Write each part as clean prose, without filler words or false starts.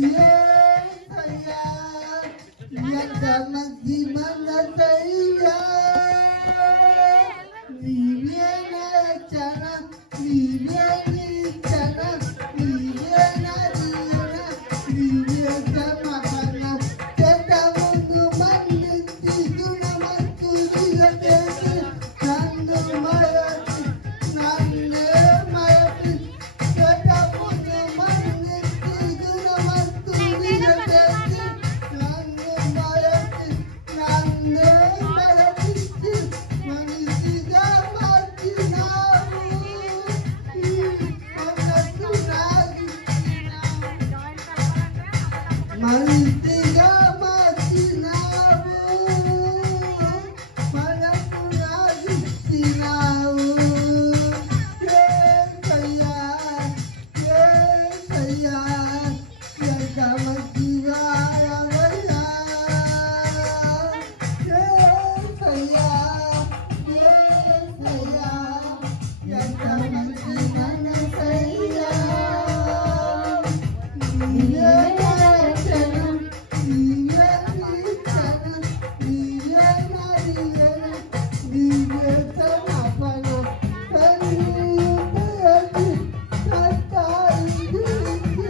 యేసయ్యా ఎంత మంచి మనసయ్యా నీవే నా రక్షణ నీవే నిరీక్షణ నీవే నా దీవెన నీవే సమాధాన చెడ్డ ముందు మన్నించి గుణమంతుడిగా చేసి నన్ను మరచి నన్నే మరచి చెడ్డ ముందు మన్నించి గుణమంతుడిగా చేసి నన్ను మరచి నన్నే మరచి మనిషిగా మార్చినావు ఈ మనసు నాది మనిషిగా మార్చినావు మనకు నాగిచ్చినావు యేసయ్యా యేసయ్యా ఎంత మంచివాడవయ్యా యేసయ్యా యేసయ్యా ఎంత మంచి మనసయ్యా నీవే నా రక్షణ నీవే నిరీక్షణ నీవే నా దీవెన నీవే సమాధాన కన్నీటి కష్టాలు తీర్చి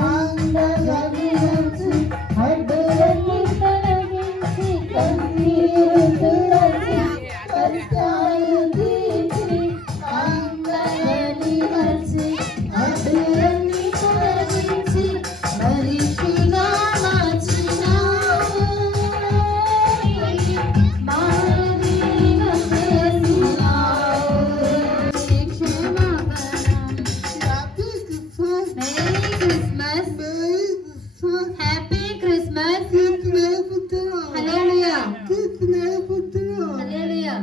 అండగా నిలిచి అడ్డులన్నీ తొలగించి కన్నీరు తుడచి కష్టాలు తీర్చి అండగా నిలిచి అడ్డులన్నీ తొలగించి మనిషిగా మార్చినావు మానవునిగా చేసినావు క్షమాపణ happy Christmas happy Christmas hallelujah hallelujah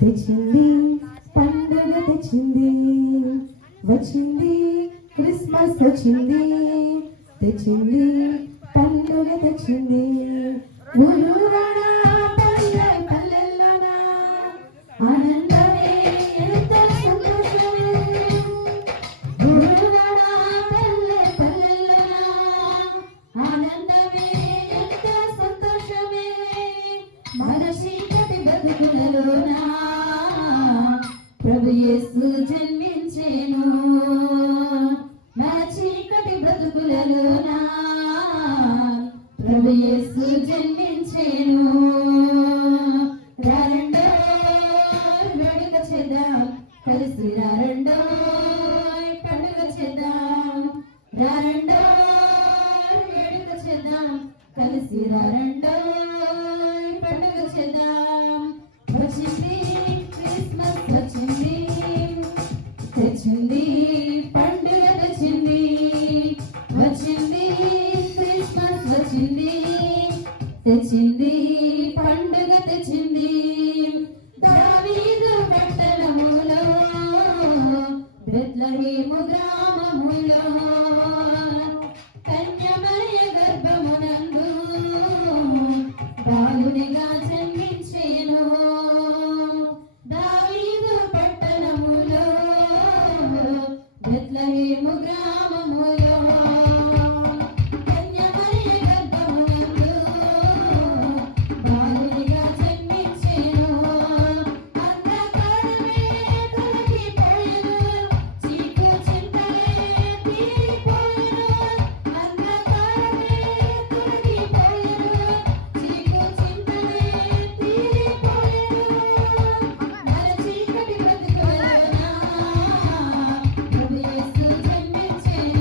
తెచ్చింది పండుగ తెచ్చింది వచ్చింది క్రిస్మస్ వచ్చింది తెచ్చింది పండుగ తెచ్చింది ఊరూరాడా పల్లె పల్లెల్లోనా ఆనందమే ఎంత సంతోషమే ఊరూరాడా పల్లె పల్లెల్లోనా ఆనందమే ఎంత సంతోషమే మన చీకటి బతుకులలోనా ప్రభు యేసు జన్మించెను మన చీకటి బ్రతుకులలోనా ప్రభు యేసు జన్మించెను రారండో వేడుక చేద్దాం కలిసి రారండో పండుగ చేద్దాం రారండో వేడుక చేద్దాం కలిసి రారండో పండుగ చేద్దాం వచ్చింది క్రిస్మస్ వచ్చింది తెచ్చింది పండుగ తెచ్చింది వచ్చింది క్రిస్మస్ వచ్చింది తెచ్చింది పండుగ తెచ్చింది దావీదు పట్టణములో బెత్లెహేము గ్రామములో కన్యమరియ గర్భమునందు బాలునిగా జన్మించెను దావీదు పట్టణములో బెత్లెహేము గ్రామములో కన్యమరియ గర్భమునందు బాలునిగా జన్మించెను అంధకారమే తొలగిపోయెను చీకు చింతలే తీరిపోయెను అంధకారమే తొలగిపోయెను చీకు చింతలే తీరిపోయెను మన చీకటి బ్రతుకులలోనా ప్రభు యేసు జన్మించెను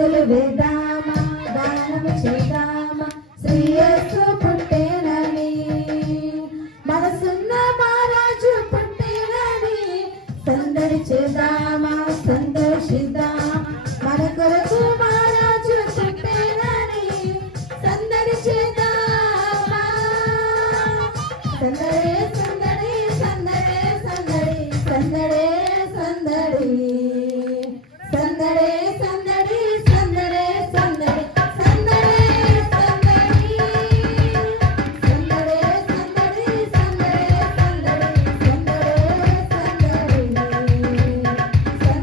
గంతులు వేద్దామా గానము చేద్దామా శ్రీయేసు పుట్టేనని మనసున్న మహారాజు పుట్టేనని సందడి చేద్దామా సంతోషిద్దామా మన కొరకు మహారాజు పుట్టేనని సందడి చేద్దామా సందడే సందడి సందడే సందడి సందడే సందడి సందడే సందడి సందడే సందడి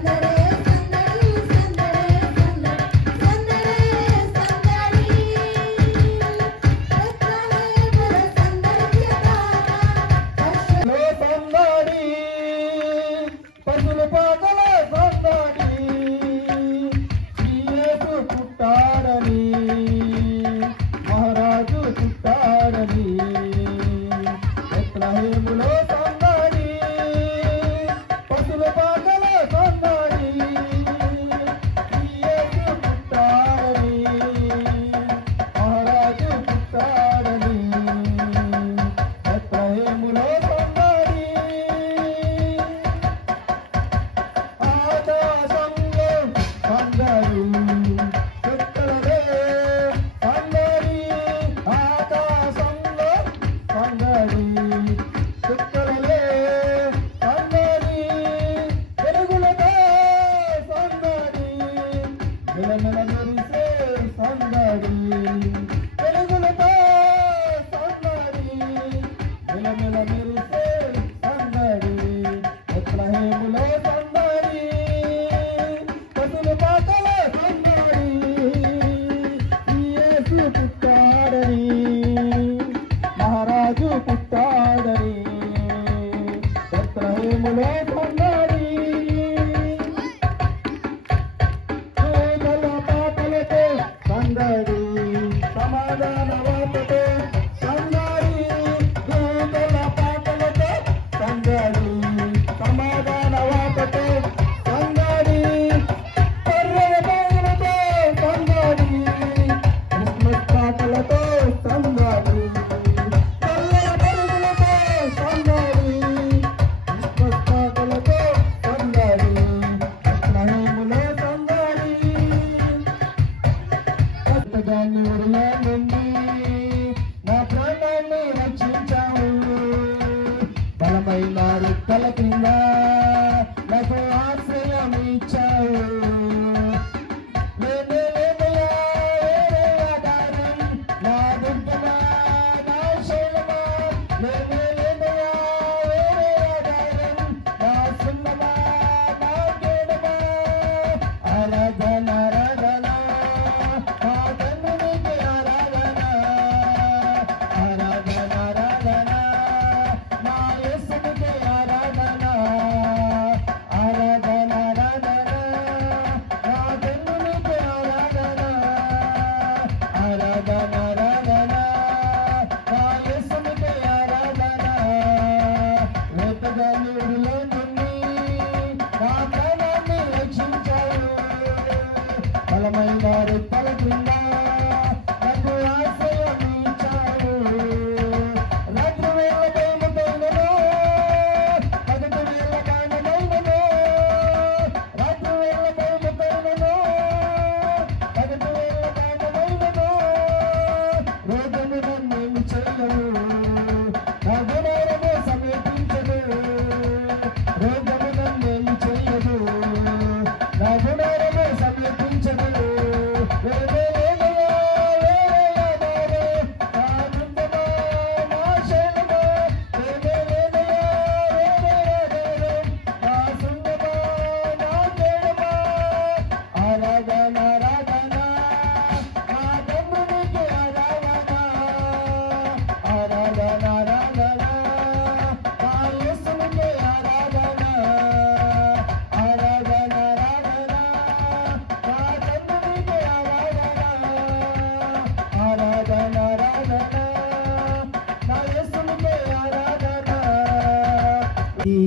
సందడే సందడి సందడే సందడి సందడే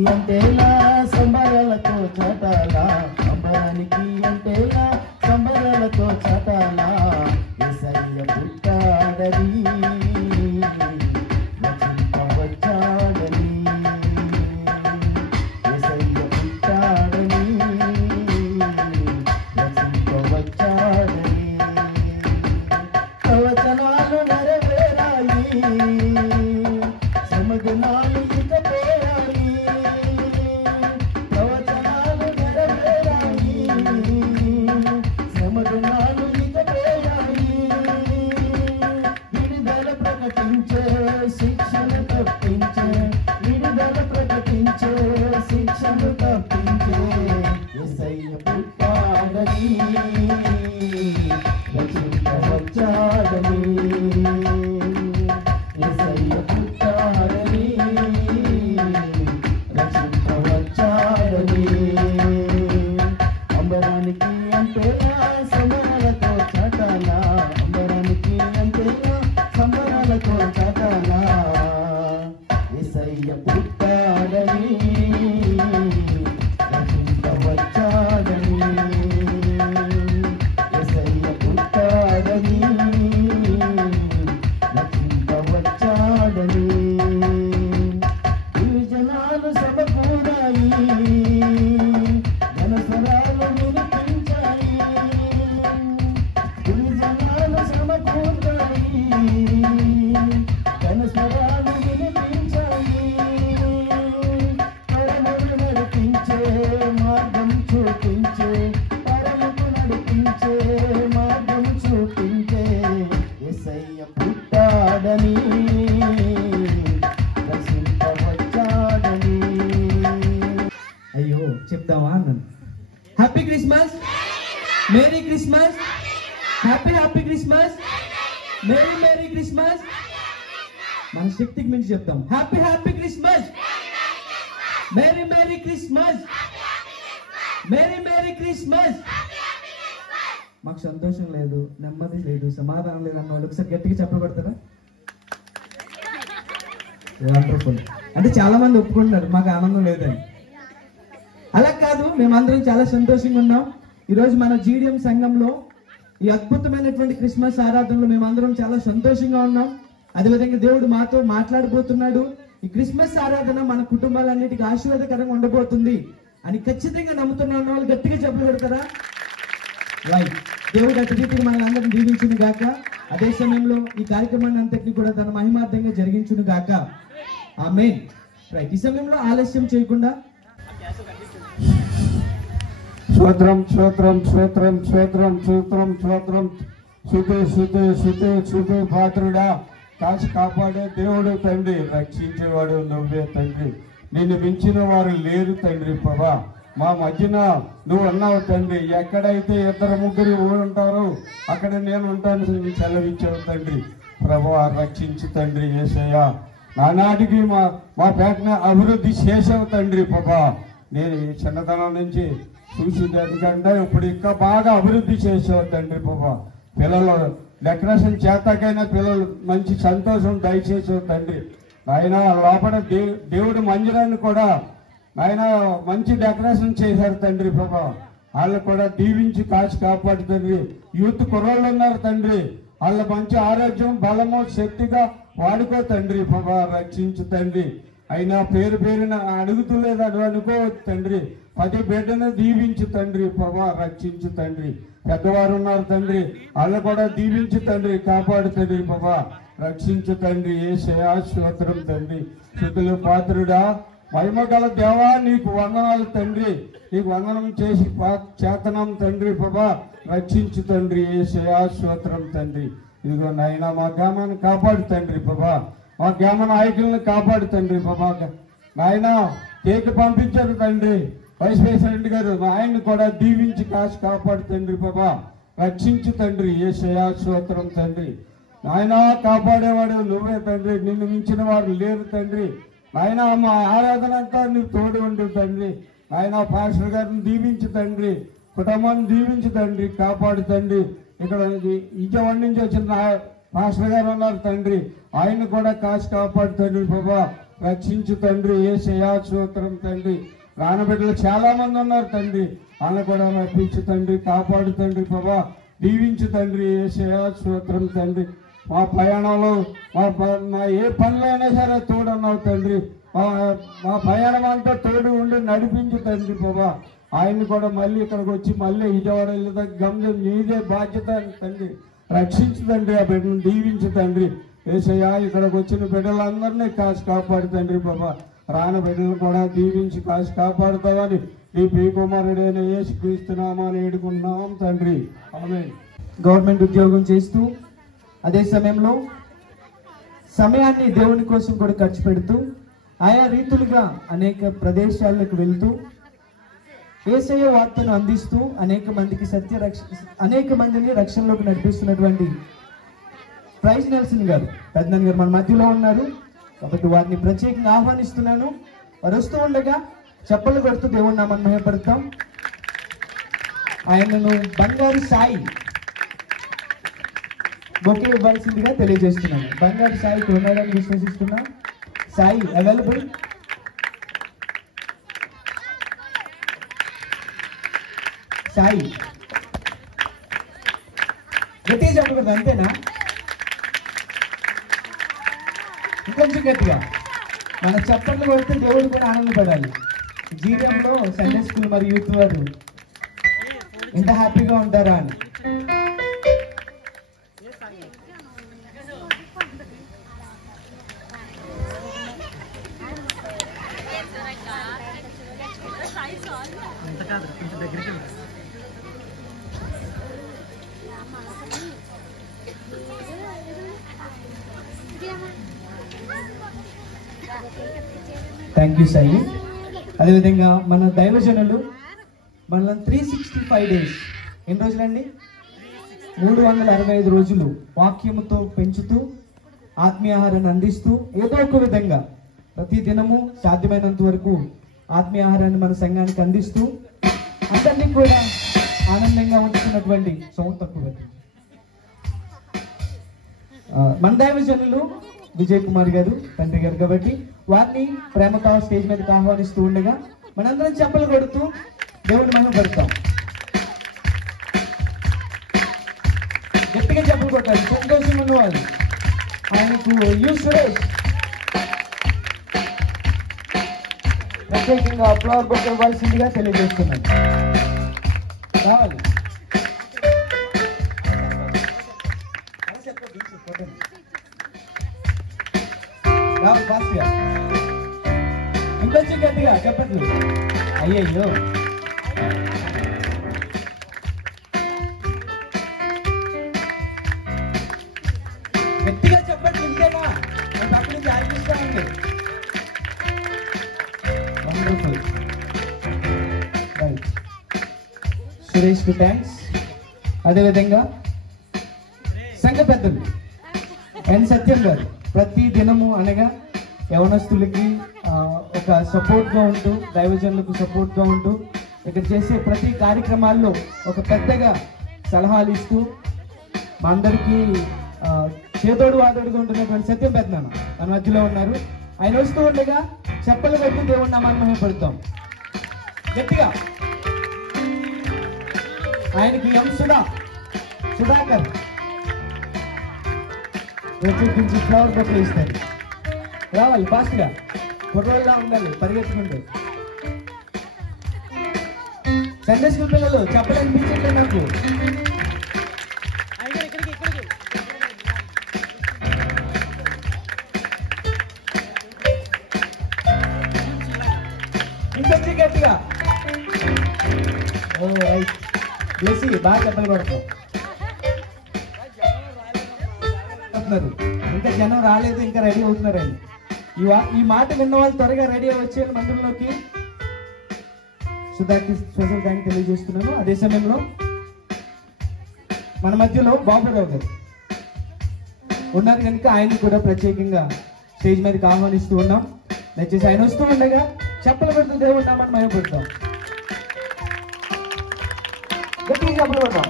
అంటేలా సంబరాలతో చోటలా సంబరానికి అంటేలా సంబరాలతో కూర్చొని తన స్వరాన్ని వినిపించాలి. పరమును నడిపించే మార్గం చూపించే, పరముకు నడిపించే మార్గం చూపించే యేసయ్య పుట్టాడని రక్షింపవచ్చాడని. అయ్యో చెప్దామా అన్నాను. Happy Christmas, merry Christmas, happy happy Christmas, merry merry Christmas. మన శక్తికి మించి చెప్తాం. Happy happy Christmas, merry merry Christmas, merry merry Christmas. మాకు సంతోషం లేదు, నెమ్మది లేదు, సమాధానం లేదు అన్న వాళ్ళు ఒకసారి గట్టిగా చెప్పబడతారా? వండర్ఫుల్. అంటే చాలా మంది ఒప్పుకుంటున్నారు మాకు ఆనందం లేదని. అలా కాదు, మేమందరం చాలా సంతోషంగా ఉన్నాం. ఈరోజు మన జీడిఎం సంఘంలో ఈ అద్భుతమైనటువంటి క్రిస్మస్ ఆరాధనలో మేమందరం చాలా సంతోషంగా ఉన్నాం. అదేవిధంగా దేవుడు మాతో మాట్లాడబోతున్నాడు. ఈ క్రిస్మస్ ఆరాధన మన కుటుంబాలన్నిటికీ ఆశీర్వాదకరంగా ఉండబోతుంది అని ఖచ్చితంగా నమ్ముతున్న వాళ్ళు గట్టిగా చెప్పబడతారా? రైట్. దేవుడు అటు రీతికి మన అందరిని దీవించును గాక. అదే సమయంలో ఈ కార్యక్రమాన్ని అంతటిని కూడా తన మహిమార్థంగా జరిగించును గాక. ఆమేన్. రైట్. ఈ సమయంలో ఆలస్యం చేయకుండా స్తోత్రం స్తోత్రం స్తోత్రం స్తోత్రం స్తోత్రం స్తోత్రం. శుద్ధి శుద్ధి శుద్ధి శుద్ధి పాత్రుడా, కాచి కాపాడే దేవుడు తండ్రి, రక్షించేవాడు నువ్వే తండ్రి. నిన్ను మించిన వారు లేరు తండ్రి. ప్రభా మా మధ్యన నువ్వు అన్నావు తండ్రి, ఎక్కడైతే ఇద్దరు ముగ్గురు ఉంటారో అక్కడ నేను ఉంటాను సెలవిచ్చావు తండ్రి. ప్రభా రక్షించు తండ్రి. యేసయ్య నానాటికి మా పేటను అభివృద్ధి చేసావు తండ్రి. ప్రభా నేను ఈ చిన్నతనం నుంచి చూసి దానికంటే ఇప్పుడు ఇంకా బాగా అభివృద్ధి చేసావు తండ్రి. ప్రభా పిల్లలు డెకరేషన్ చేతకైనా పిల్లలు మంచి సంతోషం దయచేసావు తండ్రి. ఆయన లోపల దేవుడి మందిరాన్ని కూడా ఆయన మంచి డెకరేషన్ చేశారు తండ్రి. ప్రభా వాళ్ళు కూడా దీవించి కాచి కాపాడు తండ్రి. యూత్ కుర్రోళ్ళు ఉన్నారు తండ్రి, వాళ్ళ మంచి ఆరోగ్యం బలము శక్తిగా వాడుకో తండ్రి. ప్రభా రక్షించు తండ్రి. అయినా పేరు పేరున అడుగుతులేదు అది అనుకోవద్దు తండ్రి. ప్రతి బిడ్డను దీవించు తండ్రి. ప్రభా రక్షించు తండ్రి. పెద్దవారు ఉన్నారు తండ్రి, వాళ్ళు కూడా దీవించు తండ్రి. కాపాడు తండ్రి. ప్రభా రక్షించు తండ్రి. యేసయ్యా స్తోత్రం తండ్రి. స్తుతులు పాత్రుడా, మహిమ గల దేవా నీకు వందనాలు తండ్రి. నీకు వందనం చేసి చేతనం తండ్రి. ప్రభా రక్షించు తండ్రి. యేసయ్యా స్తోత్రం తండ్రి. ఇదిగో నాయనా మా గ్రామాన్ని కాపాడు తండ్రి. ప్రభా మా గ్రామ నాయకులను కాపాడు తండ్రి. ప్రభా నాయన కేక్ పంపించారు తండ్రి వైస్ ప్రెసిడెంట్ గారు, ఆయన్ని కూడా దీవించి కాచి కాపాడు తండ్రి. ప్రభా రక్షించు తండ్రి. యేసయ్యా స్తోత్రం తండ్రి. నాయన కాపాడేవాడు నువ్వే తండ్రి, నిన్ను మించిన వారు లేరు తండ్రి. నాయన మా ఆరాధన అంతా నీకు తోడు ఉండు తండ్రి. నాయన పాస్టర్ గారిని దీవించు తండ్రి, కుటుంబాన్ని దీవించు తండ్రి. కాపాడు తండ్రి. ఇక్కడ విజయవాడ నుంచి వచ్చిన పాస్టర్ గారు ఉన్నారు తండ్రి, ఆయన కూడా కాచి కాపాడు తండ్రి. ప్రభా రక్షించు తండ్రి. యేసయ్యా స్తోత్రం తండ్రి. రానబిడ్డలు చాలా మంది ఉన్నారు తండ్రి, వాళ్ళని కూడా రప్పించు తండ్రి. కాపాడు తండ్రి. ప్రభా దీవించు తండ్రి. యేసయ్యా స్తోత్రం తండ్రి. మా ప్రయాణంలో మా ఏ పనులైనా సరే తోడున్నావు తండ్రి. మా ప్రయాణం అంతా తోడు ఉండి నడిపించు తండ్రి. ప్రభా ఆయన్ని కూడా మళ్ళీ ఇక్కడికి వచ్చి మళ్ళీ విజయవాడ గమ్యం నీదే బాధ్యత తండ్రి. రక్షించు తండ్రి. ఆ బిడ్డను దీవించు తండ్రి. యేసయ్యా ఇక్కడికి వచ్చిన బిడ్డలందరినీ కాచి కాపాడు తండ్రి. ప్రభా రాని బిడ్డలు కూడా దీవించి కాచి కాపాడుతావని నీ ప్రియకుమారుడైన యేసుక్రీస్తు నామమున వేడుకుంటున్నాం తండ్రి. ఆమేన్. గవర్నమెంట్ ఉద్యోగం చేస్తూ అదే సమయంలో సమయాన్ని దేవుని కోసం కూడా ఖర్చు పెడుతూ ఆయా రీతులుగా అనేక ప్రదేశాలకు వెళ్తూ యేసయ్య వార్తను అందిస్తూ అనేక మందిని రక్షణలోకి నడిపిస్తున్నటువంటి ప్రైజ్ నెల్సన్ గారు, పెద్దనాన్న గారు మన మధ్యలో ఉన్నారు కాబట్టి వారిని ప్రత్యేకంగా ఆహ్వానిస్తున్నాను. వారు వస్తూ ఉండగా చప్పలు కొడుతూ దేవుని నామాన్ని మహిమపడతాం. ఆయనను బంగారు సాయి బొకే ఇవ్వాల్సిందిగా తెలియజేస్తున్నాను. బంగారు సాయి ఉన్నాడని విశ్వసిస్తున్నా. సాయి అవైలబుల్. సాయి గట్టిగా చెప్పకూడదు అంతేనా? ఇంకొంచెం గట్టిగా మన చప్పట్లు కొడితే దేవుడు కూడా ఆనందపడాలి. జీవితంలో సండే స్కూల్ మరియు యూత్ వారు ఎంత హ్యాపీగా ఉంటారా అని. Thank you Sai. అదేవిధంగా మన దైవజనులు మనల్ని 365 డేస్ ఎన్ని రోజులండి, 365 రోజులు వాక్యముతో పెంచుతూ ఆత్మీయ ఆహారాన్ని అందిస్తూ ఏదో ఒక విధంగా ప్రతి దినము సాధ్యమైనంత వరకు ఆత్మీయ ఆహారాన్ని మన సంఘానికి అందిస్తూ అందరినీ కూడా ఆనందంగా ఉంచుతున్నటువంటి సౌండ్ తక్కువ మన దైవజనులు విజయ్ కుమార్ గారు తండ్రి గారు కాబట్టి వారిని ప్రేమతో స్టేజ్ మీదకి ఆహ్వానిస్తూ ఉండగా మనందరం చెప్పలు కొడుతూ దేవుని మహిమ పడతాం. గట్టిగా చెప్పలు కొట్టాలి సంతోషం ఉన్నవాళ్ళు. ఆయనకు యు సురేష్ ప్రత్యేకంగా అప్లాస్ కొట్టవలసిందిగా తెలియజేస్తున్నాను. కావాలి ఇంకొచ్చి గట్టిగా చెప్పట్లు. అయ్యయ్యో గట్టిగా చెప్పట్లు ఇంకేనా అక్కడి నుంచి ఆలోచిస్తా ఉంది. వండర్ఫుల్. రైట్, సురేష్ కు థ్యాంక్స్. అదేవిధంగా సంఘ పెద్దలు ఎన్ సత్యం గారు ప్రతి దినము అనగా యవనస్తులకి ఒక సపోర్ట్గా ఉంటూ దైవజనులకు సపోర్ట్గా ఉంటూ ఇక్కడ చేసే ప్రతి కార్యక్రమాల్లో ఒక పెద్దగా సలహాలు ఇస్తూ మా అందరికీ చేదోడు వాదోడుగా ఉంటున్నటువంటి సత్యం పెద్దనాన్న మన మధ్యలో ఉన్నారు. ఆయన వస్తూ ఉండగా చెప్పలు కొట్టి దేవుడి నామాన్ని మహిమపడతాం గట్టిగా. ఆయనకి ఎం సుధాకర్ ప్రత్యేకించి ఫ్లవర్ బొట్లు ఇస్తారు. రావాలి ఫాస్ట్గా, ఫోటోలా ఉండాలి పరిగెత్తుకుంటూ. సండే స్కూల్ పిల్లలు చెప్పలనిపించట్లే నాకు. ఇంకొచ్చి గట్టిగా. ఓ రైట్ బ్లెస్సీ బాగా చెప్పలు కొడతాం. ఇంకా జనం రాలేదు, ఇంకా రెడీ అవుతున్నారండి. ఈ మాట విన్న వాళ్ళు త్వరగా రెడీ వచ్చేయాలి మందిరంలోకి. సుధాకి స్పెషల్ థ్యాంక్ తెలియజేస్తున్నాను. అదే సమయంలో మన మధ్యలో బాబురావు గారు ఉన్నారు కనుక ఆయన కూడా ప్రత్యేకంగా స్టేజ్ మీదకి ఆహ్వానిస్తూ ఉన్నాం. దయచేసి ఆయన వస్తూ ఉండగా చెప్పలు పెడుతూ దేవుడు నామని మహిమపడతాం. గట్టిగా చెప్పలు పెడతాం.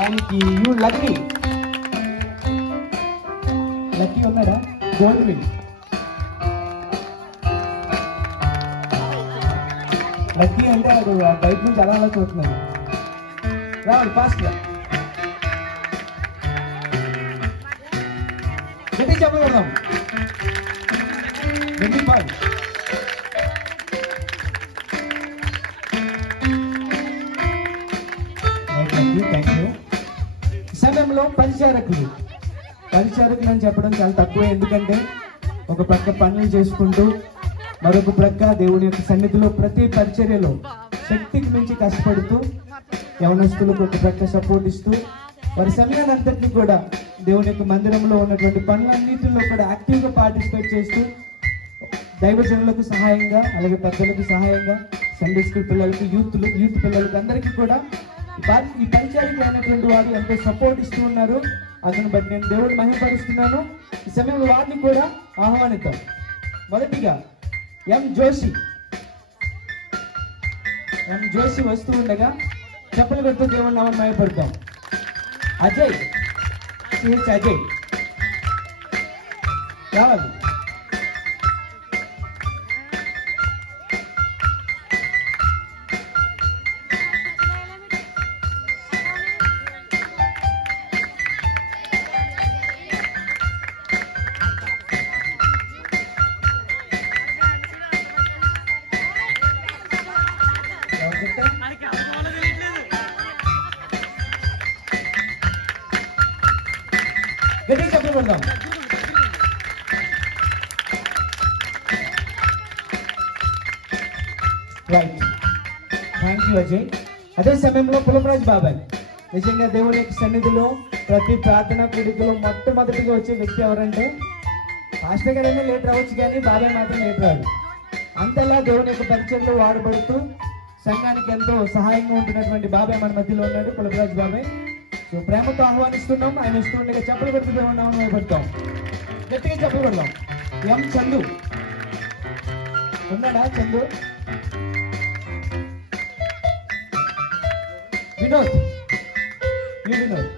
ఆయనకి లక్కీ ఉన్నాడా? గోల్డ్ లక్కీ అంటే అది బయట నుంచి అలా చూస్తున్నాడు. రావాలి ఫాస్ట్గా. గట్టి చెప్పగలుగుతాం. గట్టి పాడు. Thank you. సమయంలో పరిచారకులు అని చెప్పడం చాలా తక్కువ. ఎందుకంటే ఒక ప్రక్క పనులు చేసుకుంటూ మరొక ప్రక్క దేవుని యొక్క సన్నిధిలో ప్రతి పరిచర్యలో శక్తికి మించి కష్టపడుతూ యవనస్తులకు ఒక ప్రక్క సపోర్ట్ ఇస్తూ వారి సమయాన్ని అంతటినీ కూడా దేవుని యొక్క మందిరంలో ఉన్నటువంటి పనులన్నిటిలో కూడా యాక్టివ్గా పార్టిసిపేట్ చేస్తూ దైవజనులకు సహాయంగా అలాగే పెద్దలకు సహాయంగా సండే స్కూల్ పిల్లలకి యూత్ పిల్లలకి అందరికీ కూడా ఈ పరిచయానికి అయినటువంటి వారు ఎంతో సపోర్ట్ ఇస్తూ ఉన్నారు. అందుని బట్టి నేను దేవుడు మహిమపరుస్తున్నాను. ఈ సమయంలో వారిని కూడా ఆహ్వానిద్దాం. మొదటిగా ఎం జోషి వస్తూ ఉండగా చెప్పలు పెడుతూ దేవుడు నామని మహిమపడతాం. అజయ్ రావాలి. సుభాకర్. గట్టిగా చెప్పలు కొడదాం. Right, thank you Ajay. అదే సమయంలో పులపరాజ్ బాబాయ్. నిజంగా దేవుని యొక్క సన్నిధిలో ప్రతి ప్రార్థనా కూడికలో మొట్టమొదటిగా వచ్చే వ్యక్తి ఎవరంటే పాస్టర్ గారైనా లేట్ రావచ్చు కానీ బాబాయ్ మాత్రం లేట్ రాదు. అంతలా దేవుని యొక్క పరిచయంలో వాడబడుతూ సంఘానికి ఎంతో సహాయంగా ఉంటున్నటువంటి బాబాయ్ మన మధ్యలో ఉన్నాడు, పులపరాజ్ బాబాయ్. సో ప్రేమతో ఆహ్వానిస్తున్నాం. ఆయన వస్తుండగా చెప్పలు కొడుతూ దేవుని భయపడతాం. గట్టిగా చెప్పలు కొడదాం. ఎం చందు ఉన్నాడా? Chandu, Vinod, Vinod.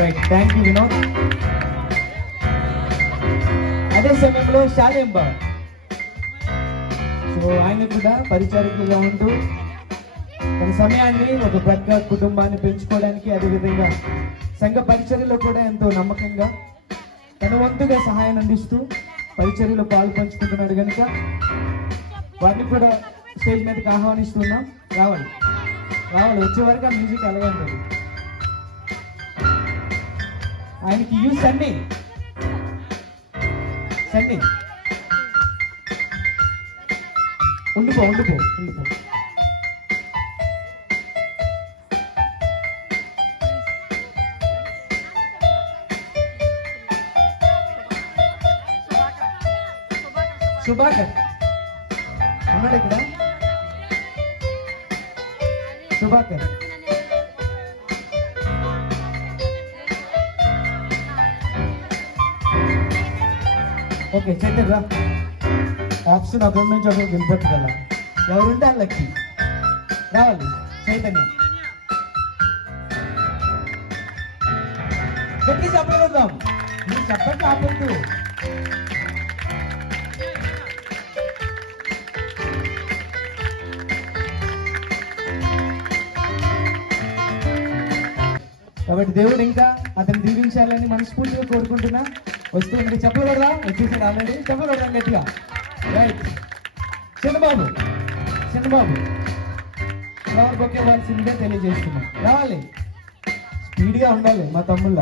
Right, thank you Vinod. అదే సమయంలో శాలేంబా. సో ఆయన కూడా పరిచారకులుగా ఉంటూ తన సమయాన్ని ఒక ప్రక్క కుటుంబాన్ని పెంచుకోవడానికి, అదేవిధంగా సంఘ పరిచర్యలో కూడా ఎంతో నమ్మకంగా తన వంతుగా సహాయాన్ని అందిస్తూ పరిచర్యలో పాలు పంచుకుంటున్నాడు కనుక వారిని కూడా స్టేజ్ మీదకి ఆహ్వానిస్తున్నాం. రావాలి, రావాలి. వచ్చే వరకు ఆ మ్యూజిక్ అలాగే ఉంటుంది. ఆయనకి యూ సన్నీ, సన్నీ ఉండిపో, ఉండిపో, ఉండిపో. సుభాకర్ ఉన్నాడు ఇక్కడ. సుభాకర్, ఓకే చైతన్య రా. ఆప్షన్ ఒకరి నుంచి ఒకరికి వెళ్ళిపోతుందల. ఎవరుంటే వాళ్ళకి రావాలి. చైతన్య గట్టి చెప్పగలుగుతాం. మీరు చెప్పండి, ఆపద్దు. కాబట్టి దేవుడు ఇంకా అతను దీవించాలని మనస్ఫూర్తిగా కోరుకుంటున్నా. వస్తూ ఉంటే చెప్పలు కొడదాం. వచ్చేసాడు ఆల్రెడీ. చెప్పలు కొడదాం గట్టిగా. రైట్, చిన్నబాబు, చిన్నబాబు ఫ్లవర్ బొకే ఇవ్వాల్సిందిగా తెలియజేస్తున్నాం. రావాలి, స్పీడ్గా ఉండాలి మా తమ్ముళ్ళ.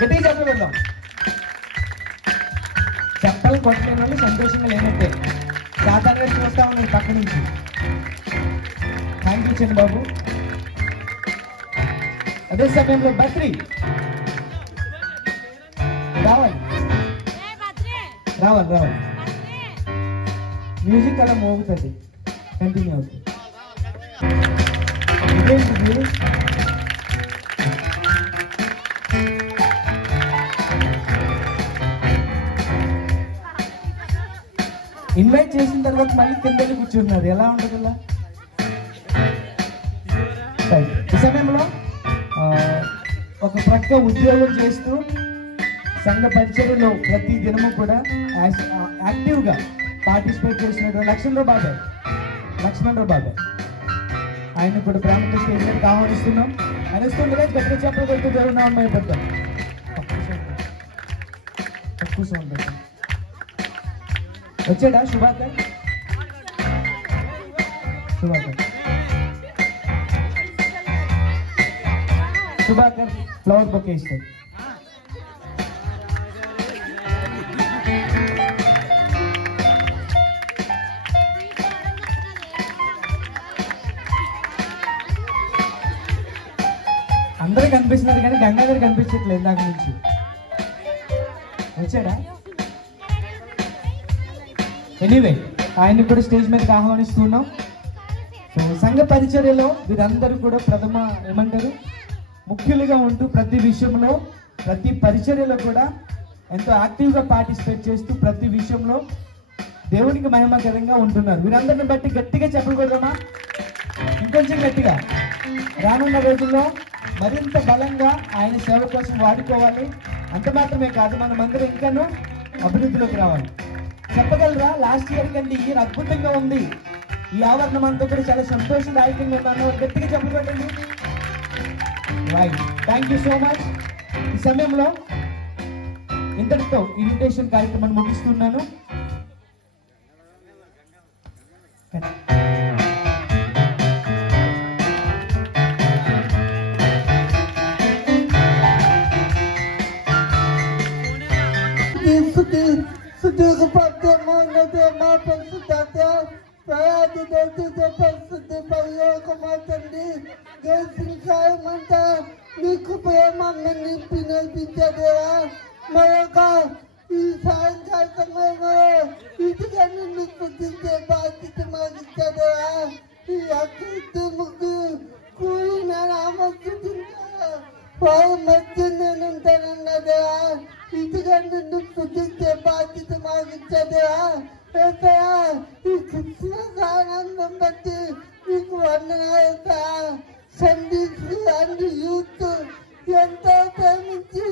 గట్టిగా చెప్పలు కొడదాం. చెప్పలు కొట్టలేని వాళ్ళు సంతోషంగా లేనట్టే. సాధారణంగా చూస్తా ఉన్నాను పక్క నుంచి. థ్యాంక్ యూ చిన్నబాబు. అదే సమయంలో బద్రి రావాలి, రావాలి, రావాలి. మ్యూజిక్ అలా మోగుతుంది, కంటిన్యూ అవుతుంది. ఇన్వైట్ చేసిన తర్వాత మళ్ళీ కిందకి కూర్చున్నారు. ఎలా ఉంటుంది అలా? ఈ సమయంలో ఒక ప్రక్క ఉద్యోగం చేస్తూ సంఘ పరిచర్యలో ప్రతి దినము కూడా యాక్టివ్గా పార్టిసిపేట్ చేసినటువంటి లక్ష్మణరావు బాబాయ్ ఆయన కూడా ప్రేమతో స్టేజ్ మీదకి ఆహ్వానిస్తున్నాం. ఆయన వస్తుండగా గట్టిగా చెప్పబడుతూ దేవుడు భయపడతాం. తక్కువ సౌండ్ వచ్చాడా? సుభాకర్, సుభాకర్ ఫ్లవర్ బొకే ఇస్తాడు. అందరూ కనిపిస్తున్నారు కానీ గంగాధర్ కనిపించట్లేదు ఇందాక నుంచి. వచ్చాడా? ఎనీవే ఆయన్ని కూడా స్టేజ్ మీదకి ఆహ్వానిస్తున్నాం. సో సంఘ పరిచర్యలో వీరందరూ కూడా ఏమంటారు ముఖ్యులుగా ఉంటూ ప్రతి విషయంలో, ప్రతి పరిచర్యలో కూడా ఎంతో యాక్టివ్గా పార్టిసిపేట్ చేస్తూ ప్రతి విషయంలో దేవునికి మహిమకరంగా ఉంటున్నారు. వీరందరిని బట్టి గట్టిగా చెప్పకూడదమ్మా, ఇంకొంచెం గట్టిగా. రానున్న రోజుల్లో మరింత బలంగా ఆయన సేవ కోసం వాడుకోవాలి. అంత మాత్రమే కాదు, మనమందరం ఇంకాను అభివృద్ధిలోకి రావాలి. చెప్పగలరా లాస్ట్ ఇయర్ కంటే ఈ ఇయర్ అద్భుతంగా ఉంది, ఈ ఆవరణం అంతా కూడా చాలా సంతోషదాయకంగా ఉన్నాను, గట్టిగా చెప్పబట్టండి. Right, thank you so much. ఈ సమయంలో ఇంతటితో ఇన్విటేషన్ కార్యక్రమాన్ని ముగిస్తున్నాను. నీకు ప్రేమ నింపి నడిపించదేవా, మరొక ఈ సాయంకాల సమయంలో ఇటుగా నిన్ను స్తుతించే బాధ్యత మాకు ఇచ్చదేవా. ఈ అకృత్యముకు కూడిన నామస్తుతించా వారి మధ్య నేను ఉంటానన్నదేవా. ఇటుగా నిన్ను స్తుతించే బాధ్యత మాకు ఇచ్చదేవా. ఈ క్రిస్మస్ ఆనందం బట్టి నీకు వందనాలు. సందీప్ అండ్ యూత్ ఎంతో ప్రేమించి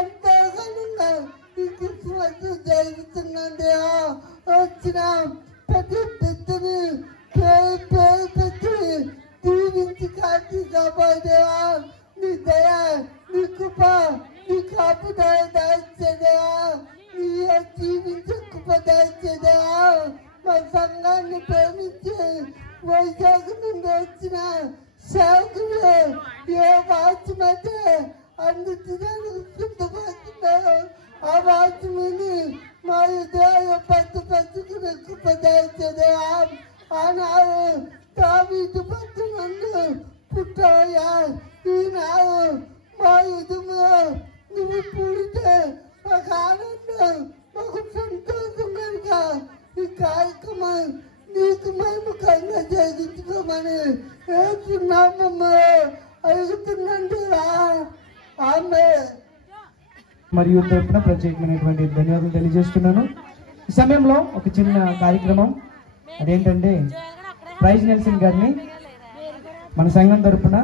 ఎంతో ఘనంగా ఈ క్రిస్మస్ జరుగుతున్నదేవా. వచ్చిన ప్రతి బిడ్డని పేరు పేరు పెట్టి దీవించి కాచి కాపాడేవా. నీ దయ, నీ కృప, నీ కాపుదల దాయిచ్చేదేవా. నీ జీవించే కృప దాయిచ్చేదేవా. మా సంఘాన్ని ప్రేమించి వైజాగ్ నుండి వచ్చిన సేవకులు ఏ వాచ్యమైతే అందుతున్నాను సిద్ధపడుతున్నారు, ఆ వాచ్యమని మా హృదయ పెద్ద పెద్దకుని కృప దాయిచ్చేదేవా. ఆనాడు దావీదు పట్టు నన్ను పుట్టయ్యా, ఈనాడు మా ఎదుములో నువ్వు పుడితే మాకు ఆనందం, మాకు సంతోషం కనుక ఈ కార్యక్రమం నీకు మహిమకంగా జరిగించుకోమని ఏసునామములో అడుగుతున్నాండిరా. ఆమేన్. మరియు తరపున ప్రత్యేకమైనటువంటి ధన్యవాదాలు తెలియజేస్తున్నాను. ఈ సమయంలో ఒక చిన్న కార్యక్రమం, అదేంటంటే ప్రైజ్ నెల్సన్ గారిని మన సంఘం తరపున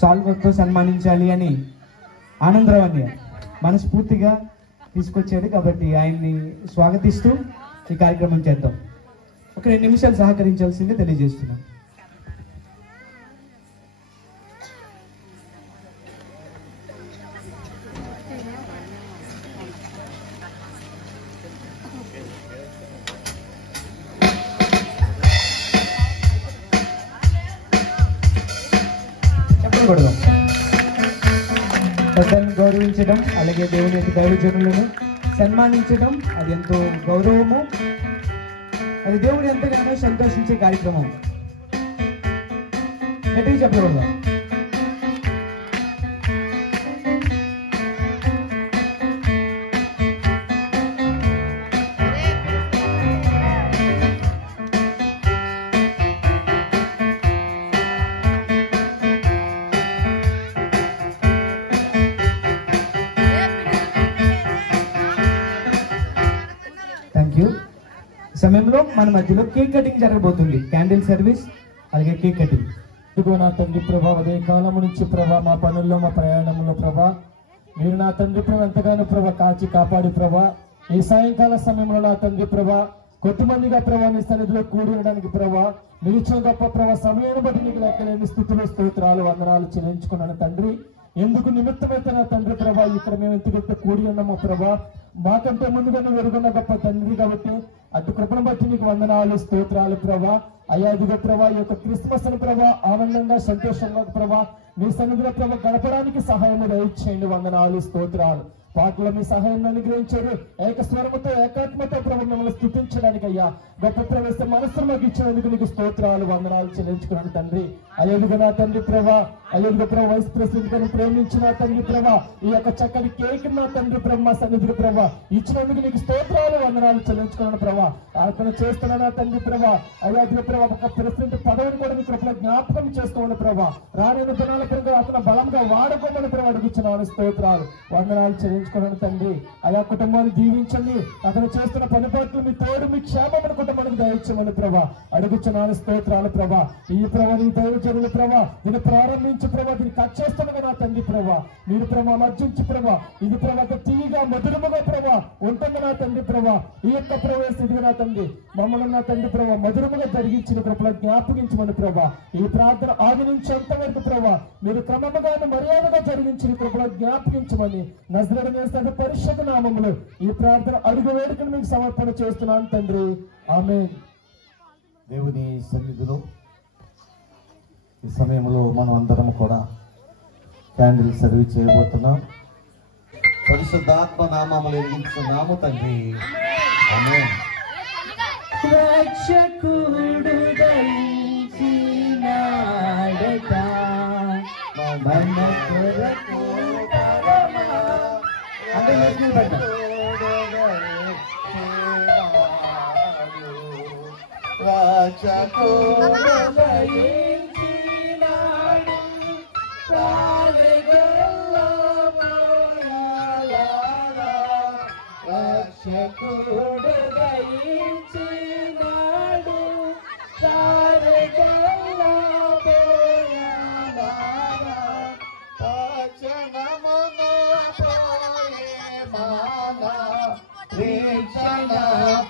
సాల్వతో సన్మానించాలి అని ఆనందరావు అన్నయ్య మనస్ఫూర్తిగా తీసుకొచ్చాడు. కాబట్టి ఆయన్ని స్వాగతిస్తూ ఈ కార్యక్రమం చేద్దాం. ఒక 2 నిమిషాలు సహకరించాల్సిందే తెలియజేస్తున్నాను. చెప్పకూడదు. పెద్దలను గౌరవించడం, అలాగే దేవుని యొక్క దైవజనులను సన్మానించడం అది ఎంతో గౌరవము, అది దేవుడు ఎంతగానో సంతోషించే కార్యక్రమం. గట్టిగా చెప్పకూడదు. Thank you. సమయంలో మన మధ్యలో కేక్ కటింగ్ జరగబోతుంది. క్యాండిల్ సర్వీస్ అలాగే కేక్ కటింగ్. ఇదిగో నా తండ్రి ప్రభా, అదే కాలం నుంచి ప్రభా మా పనుల్లో మా ప్రయాణంలో ప్రభా మీరు నా తండ్రి ప్రభు ఎంతగానో ప్రభా కాచి కాపాడి ప్రభా ఈ సాయంకాల సమయంలో నా తండ్రి ప్రభా కొద్దిమందిగా ప్రభా నీ సన్నిధిలో కూడి ఉండడానికి ప్రభా మీరు ఇచ్చిన గొప్ప ప్రభా సమయాన్ని బట్టి నీకు లెక్కలేని స్థితిలో స్తోత్రాలు వందనాలు చెల్లించుకున్నాను తండ్రి. ఎందుకు నిమిత్తమైతే నా తండ్రి ప్రభా ఇక్కడ మేము ఎంతకంటే కూడి ఉన్నామో ప్రభా మాకంటే ముందుగా నువ్వు ఎరుగున్న గొప్ప తండ్రి కాబట్టి అటు కృపను బట్టి నీకు వందనాలు స్తోత్రాలు ప్రభా. అయ్యా ఇదిగో ప్రభా ఈ యొక్క క్రిస్మస్ అని ప్రభా ఆనందంగా సంతోషంగా ప్రభా మీ సన్నిధిలో ప్రభా గడపడానికి సహాయం దయచేయండి. వందనాలు స్తోత్రాలు. పాటలో మీ సహాయం అనుగ్రహించారు. ఏకస్వరముతో ఏకాత్మతో ప్రభు మిమ్మల్ని స్తుతించడానికి అయ్యా గొప్ప ప్రవేశ మనస్సు మాకు ఇచ్చినందుకు నీకు స్తోత్రాలు వందనాలు చెల్లించుకున్నాను తండ్రి. అయ్యేదిగో నా తండ్రి ప్రభా, అయ్యేదిగో ప్రభా వైస్ ప్రెసిడెంట్ గారిని ప్రేమించిన తండ్రి ప్రభా ఈ యొక్క చక్కని కేక్ నా తండ్రి ప్రభా మా సన్నిధి ప్రభా ఇచ్చినందుకు నీకు స్తోత్రాలు వందనాలు చెల్లించుకున్నాను ప్రభా. అతను చేస్తున్నా నా తండ్రి ప్రభా అయ్యేదిగో ప్రభా ఒక ప్రెసిడెంట్ పదవిని కూడా నీ కృపలో జ్ఞాపకం చేసుకోమని ప్రభా రానున్న దినాల ప్రభా అతను బలంగా వాడుకోమని ప్రభా అడుగుతున్నాను స్తోత్రాలు వందనాలు చెల్లించుకున్నాను తండ్రి. ఆయా కుటుంబాన్ని దీవించండి. అతను చేస్తున్న పని పట్ల మీ తోడు మీ క్షేమమైన కుటుంబానికి దయచేయమని ప్రభా అడుగుచున్నాను స్తోత్రాలు ప్రభా. ఈ ప్రభా నీ దైవజనులు ప్రభా నేను ప్రారంభించి నుంచి ప్రభా దీన్ని కట్ చేస్తుండగా నా తండ్రి ప్రభా మీరు ప్రభా లజ్జించి ప్రభా ఇది ప్రభా తీయగా మధురముగా ప్రభా ఉంటుంది నా తండ్రి ప్రభా ఈ యొక్క ప్రవేశ ఇదిగా నా తండ్రి మమ్మల్ని నా తండ్రి ప్రభా మధురముగా జరిగించిన ప్రభా జ్ఞాపకించమని ప్రభా ఈ ప్రార్థన ఆది నుంచి అంతవరకు ప్రభా మీరు క్రమముగా మర్యాదగా జరిగించిన ప్రభా జ్ఞాపకించమని నజరేయుడైన పరిశుద్ధ నామములో ఈ ప్రార్థన అడుగు వేడుకను మీకు సమర్పణ చేస్తున్నాను తండ్రి ఆమేన్. దేవుని సన్నిధిలో ఈ సమయంలో మనం అందరం కూడా క్యాండిల్ సర్వీస్ చేయబోతున్నాం. పరిశుద్ధాత్మ నామములు ఎరిగించున్నాము తండ్రి ఆమేన్. రక్షకుడు దయించినాడట మన కొరకు పరమా. అంటే లక్ష్మీ భట్ రక్షకుడు దయించినాడు రక్షకుడు దయించినాడు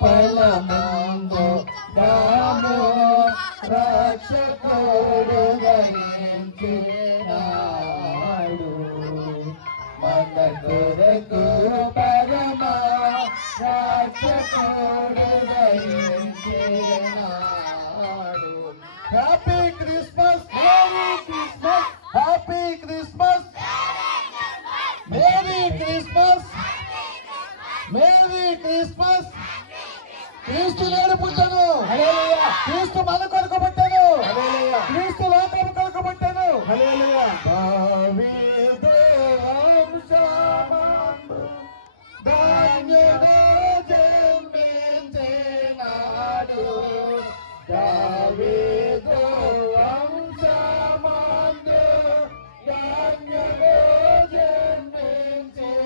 ఫలమందు రాము రక్షకుడు దయించినాడు మన కొరకు పరమా రక్షకుడు దయించినాడు. Happy Christmas, merry Christmas, happy Christmas, merry Christmas, merry Christmas. క్రీస్తు నేడు పుట్టాను, క్రీస్తు మన కొరకు పుట్టాను, క్రీస్తు లోకం కొరకు పుట్టాను. దావీదు వంశమందు ధన్యుడు జన్మించినాడు, దావీదు వంశమందు ధన్యుడు జన్మించినాడు.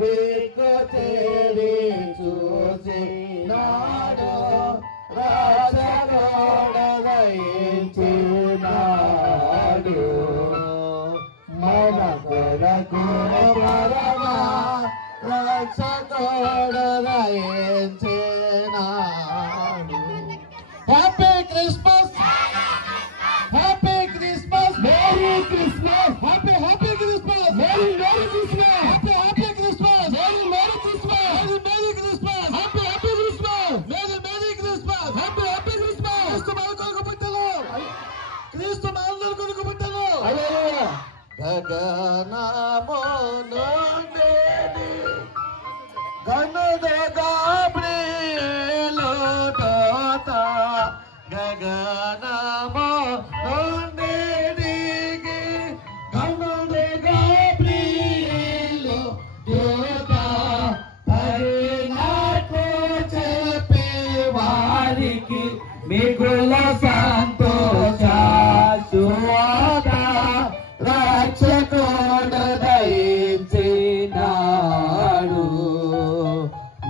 దిక్కు తేరి చూసినాడు, రాజగోడ దయించినాడు మన కొరకు పరమా రక్షకుడు దయించినాడు. Happy Christmas, happy Christmas, merry Christmas, happy happy Christmas, merry merry Christmas, happy happy Christmas, merry merry Christmas, merry merry Christmas, happy happy Christmas, merry merry Christmas, happy happy Christmas. క్రీస్తు మన కొరకు పుట్టాను, క్రీస్తు మనందరి కొరకు పుట్టాను. హల్లెలూయా. గగనము నుండి గనుడ గాబ్రియేలు దూత గగనము నుండి దిగి గనుడ గాబ్రియేలు దూత పరిణామము చెప్పే వారికి మిగుల సంతోష సువార్త రక్షకుడు దయించినాడు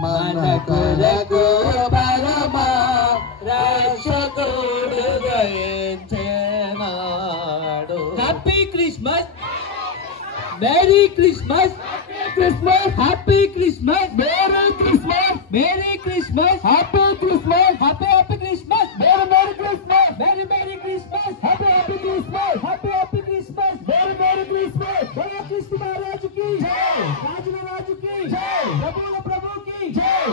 మన కొరకు పరమా రక్షకుడు దయించినాడు. Happy Christmas, merry Christmas, Christmas, happy Christmas, merry Christmas, merry Christmas, happy Christmas, happy happy Christmas, merry merry Christmas, merry merry Christmas, happy happy Christmas, happy happy Christmas, merry merry Christmas. बोलो क्रिस्त महाराज की जय, राजू राजू की जय, प्रभु प्रभु की जय.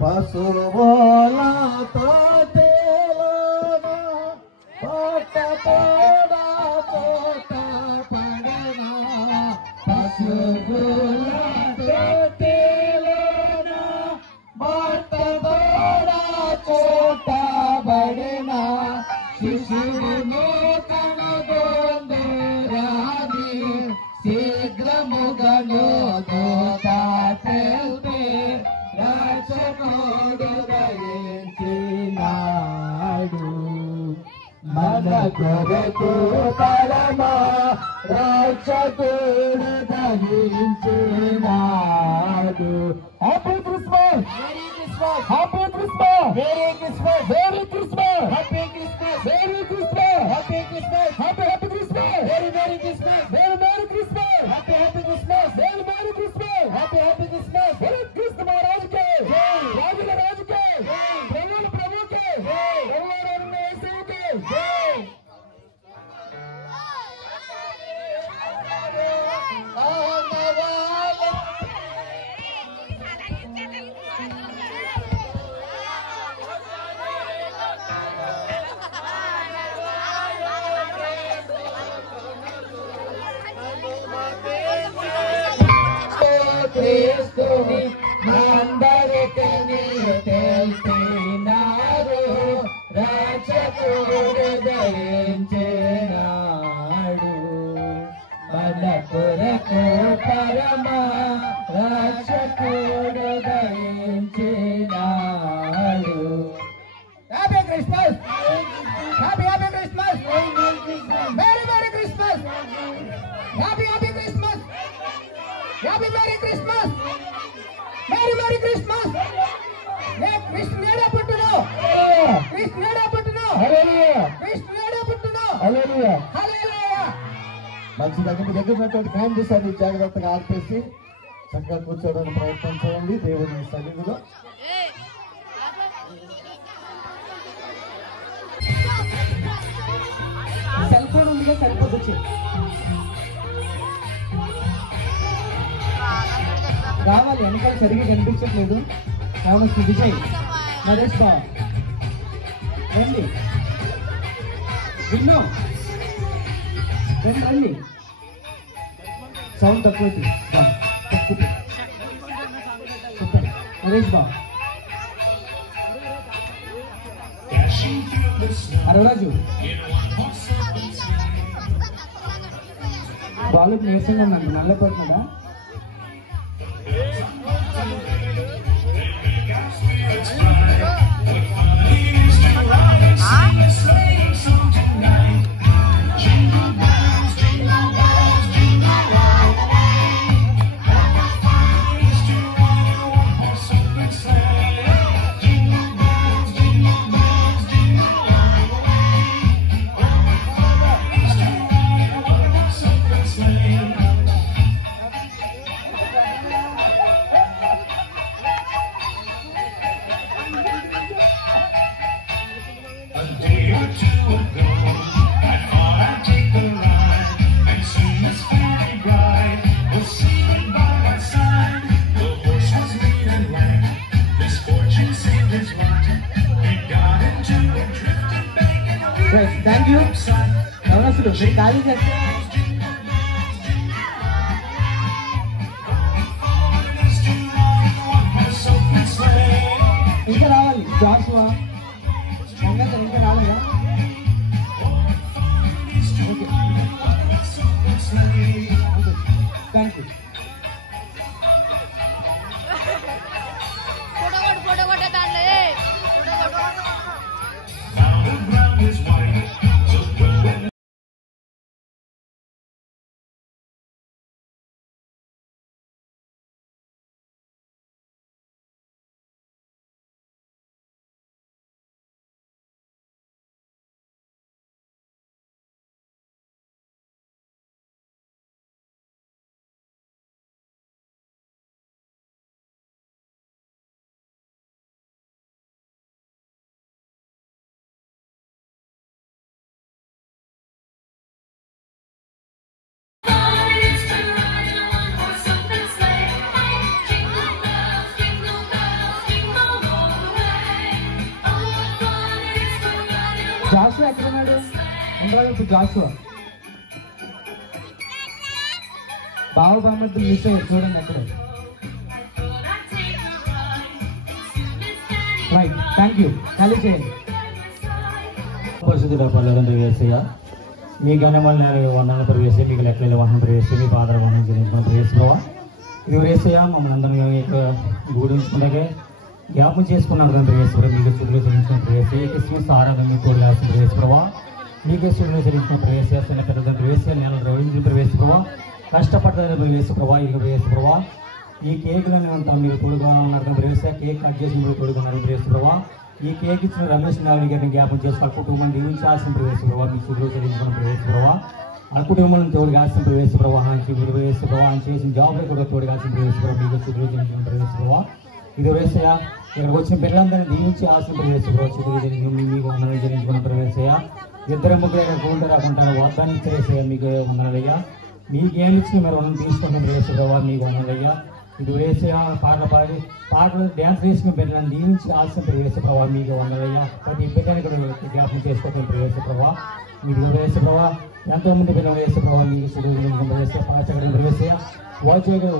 పశువులతో తేలన పట్టతోడా తోట పడన పశువులతో తేలన పట్టతోడా తోట పడన శిశువును కనగొందు రాని శీఘ్రముగను దూత తెల్పే రక్షకుడు దయించినాడు మన కొరకు పరమా రక్షకుడు దయించినాడు. Happy Christmas happy Christmas merry Christmas merry Christmas happy Christmas merry Christmas happy Christmas happy happy Christmas merry merry Christmas merry merry Christmas happy happy Christmas merry merry Christmas happy happy Christmas క్రీస్తు మహారాజ్ కే జై రాజుల రాజు కే జై ప్రభువుల ప్రభు కే జై ప్రభువుల యేసు కే జై క్రీస్తుని అందరికీ తెలిసినారు రక్షకుడు దయించినాడు మన కొరకు పరమ రక్షకుడు దయించినాడు happy Christmas happy happy Christmas very very Christmas happy happy Christmas happy merry Christmas merry merry Christmas కృష్ణుడే పుట్టును కృష్ణుడే పుట్టును హల్లెలూయా కృష్ణుడే పుట్టును హల్లెలూయా హల్లెలూయా మంచి దగ్గర ఉన్నటువంటి ఫ్యామిలీస్ అన్ని జాగ్రత్తగా ఆర్పేసి చక్కగా కూర్చోవడానికి ప్రయత్నం చేయండి దేవుని సన్నిధిలో. సెల్ ఫోన్ ఉందిగా సరిపోతుంది. రావాలి వెనకాల సరిగ్గా కనిపించట్లేదు. కావచ్చు విజయ్ నరేష్ బాబు రండి విన్ను రండి సౌండ్ తక్కువ నరేష్ బాబు అరవరాజు బాలుకి నీరసంగా ఉందండి నల్లపడుతుందా థ్యాంక్ యూ నమస్తే మీరు ఖాళీ చేస్తే ఇంకా రావాలి జాషువా సంగతి ఇంకా రాలేదా ఓకే థ్యాంక్ యూ ఫోటో కొట్టే దాంట్లో జాషువా ఎక్కడున్నాడు ఉండరాదు ఇప్పుడు జాషువా బావ బామ్మర్తులు మిస్ అయ్యారు చూడండి అక్కడ రైట్ థ్యాంక్ యూ ఖాళీ చేయండి పరిశుద్ధుడ పల్లెదండ్రి వేసయ్య మీ ఘనమల్ వందన ప్రవేశం మీకు లెక్కల వందన ప్రవేశం మీ పాదర వందన చెల్లించుకున్న ప్రవేశంలో ఇది వేసయ్య మమ్మల్ని అందరినీ గూడించుకునే జ్ఞాపం చేసుకున్నాను కదా ప్రవేశం మీకు స్థుతిలో చెల్లించుకున్న ప్రవేశం క్రిస్మస్ ఆరాధన మీకు కోరియాల్సిన ప్రవేశప్రభా మీకే స్థుతిలో చెల్లించుకున్న ప్రవేశ పెద్ద ప్రవేశాలు నేను రవించిన ప్రవేశప్రభా కష్టపడ్డ ప్రవేశప్రభా ఇక ప్రవేశప్రభా ఈ కేకులను అంతా మీరు తోడుగా ఉన్నారు తండ్రి వేసే కేక్ కట్ చేసి మీరు తోడుగా ఉన్నారు వేసు ప్రభావ ఈ కేక్ ఇచ్చిన రమేష్ నాయుడు గారిని జ్ఞాపం చేసుకోవాలి కుటుంబం దీవించాల్సిన ప్రవేశ ప్రభావ మీ శుభ్రం చెల్లించుకున్న ప్రవేశ ప్రభావ ఆ కుటుంబం తోడుగాల్సిన ప్రవేశ ప్రవాహానికి మీరు ప్రవేశ ప్రవాహం చేసిన జాబ్లో కూడా తోడుగాల్సిన ప్రవేశ ప్రభావ మీకు శుభ్రం చెల్లించుకున్న ప్రవేశ ప్రభావ ఇది వేసయ ఇక్కడికి వచ్చిన పిల్లలందరినీ దీవించి ఆశ ప్రవేశ ప్రభావ శుభ్రం మీకు వందనం చెల్లించుకున్న ప్రవేశయ ఇద్దరు ముగ్గురు కొంటారు రాకుంటారు వాగ్దానం ఇచ్చేసయ్యా మీకు వందనాలయ్యా మీకు ఏమి ఇచ్చిన మీరు వందనం తీసుకుంటున్న ప్రవేశ ప్రభావ మీకు వందనాలయ్యా ఇది వేసే పాటలు పాడి పాటలు డ్యాన్స్ వేసుకుని బిడ్డలను దీవించి ఆశ ప్రవేశ ప్రభావ మీకు వందలయ్యా ప్రతి బిడ్డని కూడా జ్ఞాపకం చేసుకోవడం ప్రవేశ ప్రభావ మీకు ప్రవేశ ప్రభావ ఎంతోమంది పిల్లలు వేసే ప్రభావ మీకు సుదూరం ప్రవేశ పాచకడం ప్రవేశ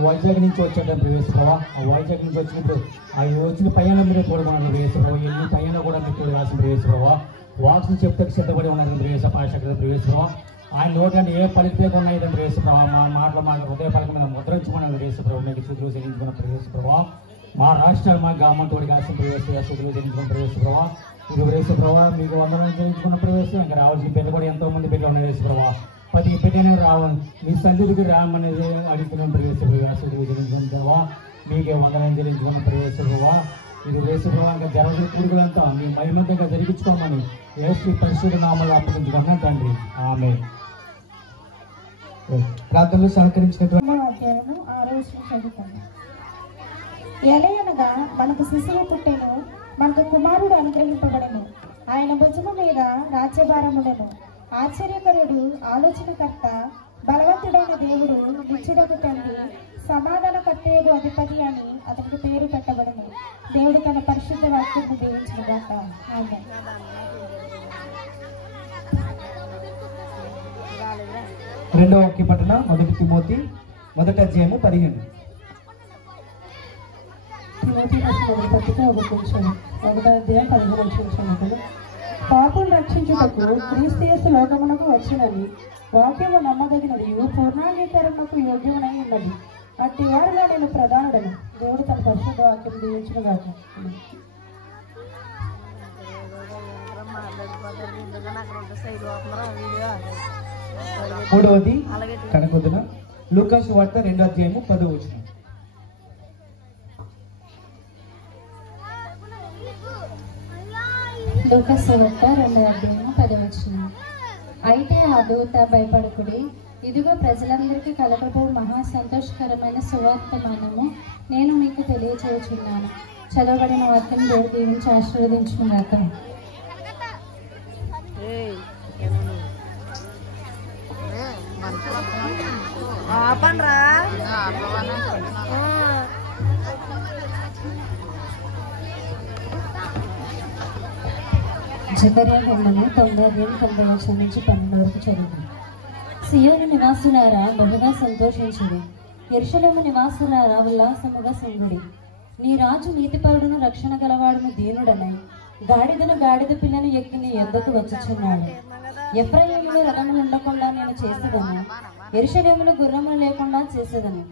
వైజాగ్ నుంచి వచ్చేటం ప్రవేశ ప్రభావ ఆ వైజాగ్ నుంచి వచ్చినప్పుడు ఆ వచ్చిన పైన మీరు చూడమన్నారు ప్రవేశ ప్రభావ ఎన్ని పైన కూడా మీరు చూడాల్సిన ప్రవేశ ప్రభావ వాక్స్ని చెప్తే సిద్ధపడి ఉన్నారు ప్రవేశ పాచకడం ప్రవేశ ప్రభావ ఆయన నోటి ఏ పలికితే ఉన్నాయి ప్రవేశ ప్రభావ మా మాటలు మా హృదయ పలక మీద ముద్రించుకున్న ప్రవేశ ప్రభావ మీకు సుదులు చెల్లించుకున్న ప్రవేశ ప్రభావ మా రాష్ట్రాలు మా గ్రామంతో కాల్సిన ప్రవేశ సుదులు చెల్లించుకున్న ప్రవేశ ప్రభావ ఇది ప్రవేశ ప్రభావ మీకు వందనం చెల్లించుకున్న ప్రవేశం ఇంకా రావాల్సిన పిల్లలు కూడా ఎంతో మంది పిల్లలు ఉన్న ప్రవేశ ప్రభావ ప్రతి బిడ్డనే రావాలి మీ సన్నిధికి రామనేది అడుగుతున్నాం ప్రవేశ ప్రభావ సుదులు చెల్లించుకున్న ప్రభావ మీకే వందనం చెల్లించుకున్న ప్రవేశ ప్రభావ ఇది ప్రవేశ ప్రభావ ఇంకా జరగని కూడుకులంతా మీ మహిమంతంగా జరిగించుకోమని యేసు పరిశుద్ధ నామములో అప్పగించుకున్నాం తండ్రి ఆమె ప్రార్థనలు సహకరించినటువంటి అధ్యాయము 6వ వచనం చదువుతాను. ఎలయనగా మనకు శిశువు పుట్టెను, మనకు కుమారుడు అనుగ్రహింపబడెను, ఆయన భుజము మీద రాజ్యభారముడెను. ఆశ్చర్యకరుడు, ఆలోచనకర్త, బలవంతుడైన దేవుడు, నిత్యుడగు తండ్రి, సమాధానకర్తయగు అధిపతి అని అతనికి పేరు పెట్టబడెను. దేవుడు తన పరిశుద్ధ వాక్యాన్ని దీవించుగాక. ఆమేన్. రెండవ వాక్య పట్టణ 1 తిమోతి 1వ అధ్యాయము 15. పాపం రక్షించుటకు క్రీస్తు యేసు లోకమునకు వచ్చినని వాక్యము నమ్మదగినది పూర్ణాంగీకరణకు యోగ్యమునై ఉన్నది. అట్టి వారిలో నేను ప్రధానుడను. దేవుడు తన పరిశుద్ధ వాక్యం దీవించుగాక. మూడవది కనకొద్దున లూకాసు వార్త 2వ అధ్యాయము 10వ వచనం. లూకాసు వార్త 2వ అధ్యాయము 10వ వచనం. అయితే ఆ దూత భయపడకుడి, ఇదిగో ప్రజలందరికీ కలగబో మహా సంతోషకరమైన సువార్తమానము నేను మీకు తెలియచేయుచున్నాను. చదవబడిన వాక్యం దేవుడు దీవించి ఆశీర్వదించుగాక. జకర్యా గ్రంథము 9వ అధ్యాయం 9వ వచనం నుంచి 12 వరకు చదువు. సియోను నివాసులారా బహుగా సంతోషించుడి, యెరూషలేము నివాసులారా ఉల్లాసముగా సంగుడి. నీ రాజు నీతిపరుడును రక్షణ గలవాడును దీనుడనై గాడిద పిల్లను ఎక్కి నీ యొద్దకు వచ్చుచున్నాడు. ఎఫ్రాయిములో రథములు ఉండకుండా నేను చేసేదను, యెరూషలేములో గుర్రములు లేకుండా చేసేదను,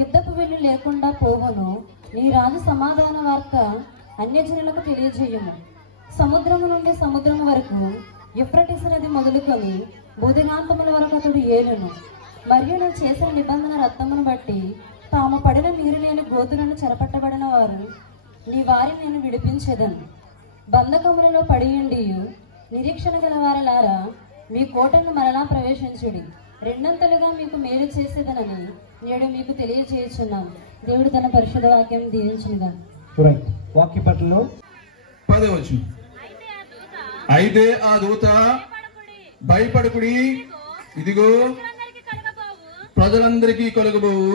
యుద్ధపు విల్లు లేకుండా పోవను. నీ రాజు సమాధాన వార్త అన్యజనులకు తెలియజేయము. సముద్రము నుండి సముద్రము వరకు, యూఫ్రటీసు నది మొదలుకొని భూదిగాంతముల వరకు అతడు ఏలును. మరియు నువ్వు చేసిన నిబంధన రక్తమును బట్టి తాము పడిన నీరు లేని గోతులను చెరపట్టబడిన వారు నీ వారిని నేను విడిపించేదను. బంధకములలో పడియుండి నిరీక్షణ గల వారలారా మీ కోటను మరలా ప్రవేశించుడి, రెండంతలుగా మీకు మేలు చేసేదనని నేడు మీకు తెలియజేయుచున్నాను. దేవుడు తన పరిశుద్ధ వాక్యం దీవించునుగా. వాక్య పట్టణంలో 10వ వచనం. అయితే ఆ దూత భయపడకుడి, ఇదిగో ప్రజలందరికీ కలుగబోవు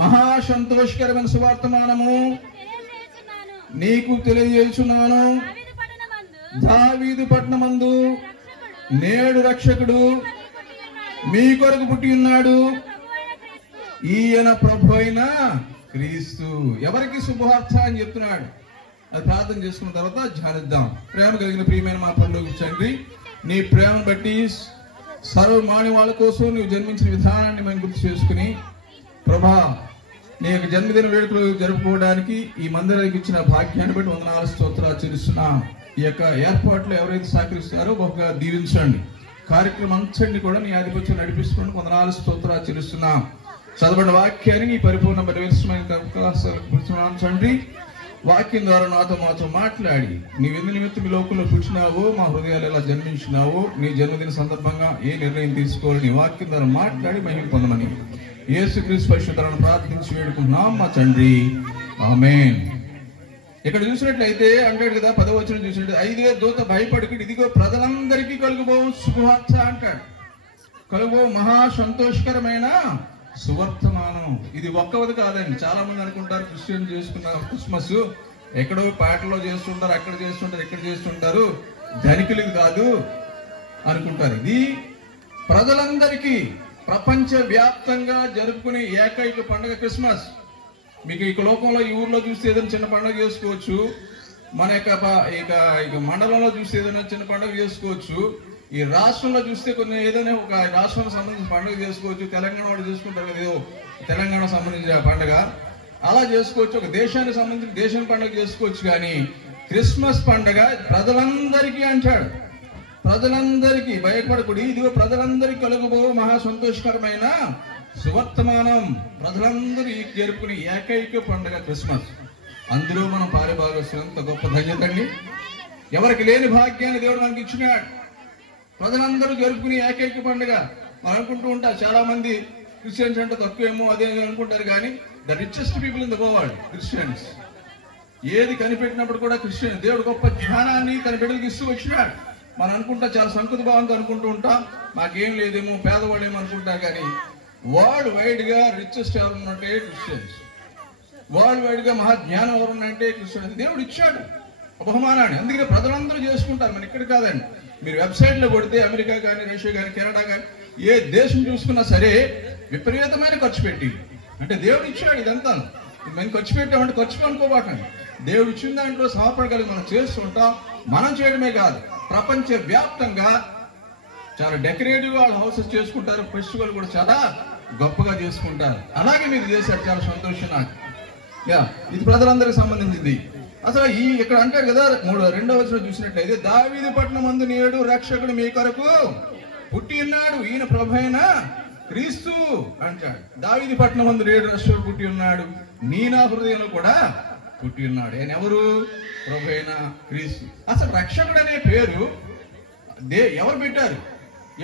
మహా సంతోషకరమైన సువార్తమానము నీకు తెలియజేయుచున్నాను. దావీదు పట్టణమందు నేడు రక్షకుడు మీ కొరకు పుట్టి ఉన్నాడు, ఈయన ప్రభు అయిన క్రీస్తు. ఎవరికి శుభవార్త అని చెప్తున్నాడు, అది ప్రార్థన చేసుకున్న తర్వాత ధ్యానిద్దాం. ప్రేమ కలిగిన ప్రియమైన మా పరలోక తండ్రి, నీ ప్రేమను బట్టి సర్వమానవ వాళ్ళ కోసం నువ్వు జన్మించిన విధానాన్ని మేము గుర్తు చేసుకుని, ప్రభా నీ యొక్క జన్మదిన వేడుకలు జరుపుకోవడానికి ఈ మందిరానికి ఇచ్చిన భాగ్యాన్ని బట్టి వందనాలు స్తోత్రాలు చెల్లిస్తున్నాం. ఈ యొక్క ఏర్పాట్లు ఎవరైతే సహకరిస్తారో బహుగా దీవించండి. కార్యక్రమం అంతటిని కూడా నీ ఆధిపత్యం నడిపిస్తున్నందుకు వందనాలు స్తోత్రాలు చెల్లిస్తున్నాం. చదవబడిన వాక్యానికి పరిపూర్ణ పరివేశమైన అవకాశం తండ్రి. వాక్యం ద్వారా మాతో మాట్లాడి నీ విందు నిమిత్తం ఈ లోకంలో పుట్టినావో, మా హృదయాలు ఎలా జన్మించినావో, నీ జన్మదిన సందర్భంగా ఏ నిర్ణయం తీసుకోవాలి నీ వాక్యం ద్వారా మాట్లాడి మహిమ పొందమని యేసుక్రీస్తు పరిశుద్ధులను ప్రార్థించి వేడుకుంటున్నాం మా తండ్రి. ఆమేన్. ఇక్కడ చూసినట్లయితే అంటాడు కదా, 10వ వచనం చూసినట్టు 5 దూత భయపడుకుని ఇదిగో ప్రజలందరికీ కలుగుబో శుభవార్త అంటాడు. కలుగుబో మహా సంతోషకరమైన సువర్తమానం. ఇది ఒక్కవది కాదండి. చాలా మంది అనుకుంటారు క్రిస్టియన్ చేసుకున్నారు క్రిస్మస్ ఎక్కడో పేటలో చేస్తుంటారు, అక్కడ చేస్తుంటారు, ఇక్కడ చేస్తుంటారు, ధనికులకి కాదు అనుకుంటారు. ఇది ప్రజలందరికీ ప్రపంచ వ్యాప్తంగా జరుపుకునే ఏకైక పండుగ క్రిస్మస్. మీకు ఈ లోకంలో ఈ ఊర్లో చూస్తే ఏదైనా చిన్న పండుగ చేసుకోవచ్చు, మన ఇక మండలంలో చూస్తే ఏదైనా చిన్న పండుగ చేసుకోవచ్చు, ఈ రాష్ట్రంలో చూస్తే కొన్ని ఏదైనా ఒక రాష్ట్రానికి సంబంధించిన పండుగ చేసుకోవచ్చు. తెలంగాణ వాళ్ళు చేసుకుంటారు కదా, ఏదో తెలంగాణకు సంబంధించిన పండుగ అలా చేసుకోవచ్చు. ఒక దేశానికి సంబంధించిన దేశం పండుగ చేసుకోవచ్చు. కానీ క్రిస్మస్ పండుగ ప్రజలందరికీ అంటాడు. ప్రజలందరికీ భయపడకూడదు, ఇదిగో ప్రజలందరికీ కలుగుబో మహా సంతోషకరమైన సువర్తమానం. ప్రజలందరూ జరుపుకునే ఏకైక పండుగ క్రిస్మస్. అందులో మనం పారిభాగస్వామి గొప్ప ధన్యత అండి. ఎవరికి లేని భాగ్యాన్ని దేవుడు మనకి ఇచ్చినాడు. ప్రజలందరూ జరుపుకునే ఏకైక పండుగ. మనం అనుకుంటూ ఉంటారు చాలా మంది క్రిస్టియన్స్ అంటే తక్కువేమో అదే అనుకుంటారు. కానీ the richest people in the world Christians. ఏది కనిపెట్టినప్పుడు కూడా క్రిస్టియన్. దేవుడు గొప్ప జ్ఞానాన్ని తన బిడ్డలకు ఇస్తూ వచ్చినాడు. మనం అనుకుంటా చాలా సంకుత భావంతో అనుకుంటూ ఉంటాం, మాకేం లేదేమో, పేదవాళ్ళేమో అనుకుంటారు. కానీ వరల్డ్ వైడ్ గా రిచెస్ట్ ఎవరున్నట్టే క్రిస్టియన్స్. వరల్డ్ వైడ్ గా మహా జ్ఞానం ఎవరున్నంటే క్రిస్టియన్స్. దేవుడు ఇచ్చాడు బహుమానాన్ని. అందుకనే ప్రజలందరూ చేసుకుంటారు. మన ఇక్కడ కాదండి, మీరు వెబ్సైట్ లో కొడితే అమెరికా కానీ, రష్యా కానీ, కెనడా కానీ ఏ దేశం చూసుకున్నా సరే విపరీతమైన ఖర్చు పెట్టి, అంటే దేవుడు ఇచ్చాడు ఇదంతా. మేము ఖర్చు పెట్టామంటే ఖర్చు అనుకోబాకండి. దేవుడు ఇచ్చిన దాంట్లో సమర్పణ కలిగి మనం చేస్తుంటాం. మనం చేయడమే కాదు, ప్రపంచ వ్యాప్తంగా చాలా డెకరేటివ్ గా హౌసెస్ చేసుకుంటారు. ఫెస్టివల్ కూడా చాలా గొప్పగా చేసుకుంటారు. అలాగే మీరు చేశారు, చాలా సంతోషం నాకు. ఇది ప్రజలందరికి సంబంధించింది. అసలు ఈ ఇక్కడ అంటారు కదా, 2వ వచనం చూసినట్లయితే దావీదు పట్టణమందు నేడు రక్షకుడు మీ కొరకు పుట్టి ఉన్నాడు, ఈయన ప్రభువైన క్రీస్తు అంటాడు. దావీదు పట్టణమందు నేడు రక్షకుడు పుట్టి ఉన్నాడు, నీ నా హృదయంలో కూడా పుట్టి ఉన్నాడు. ఆయన ఎవరు? ప్రభువైన క్రీస్తు. అసలు రక్షకుడు అనే పేరు ఎవరు పెట్టారు,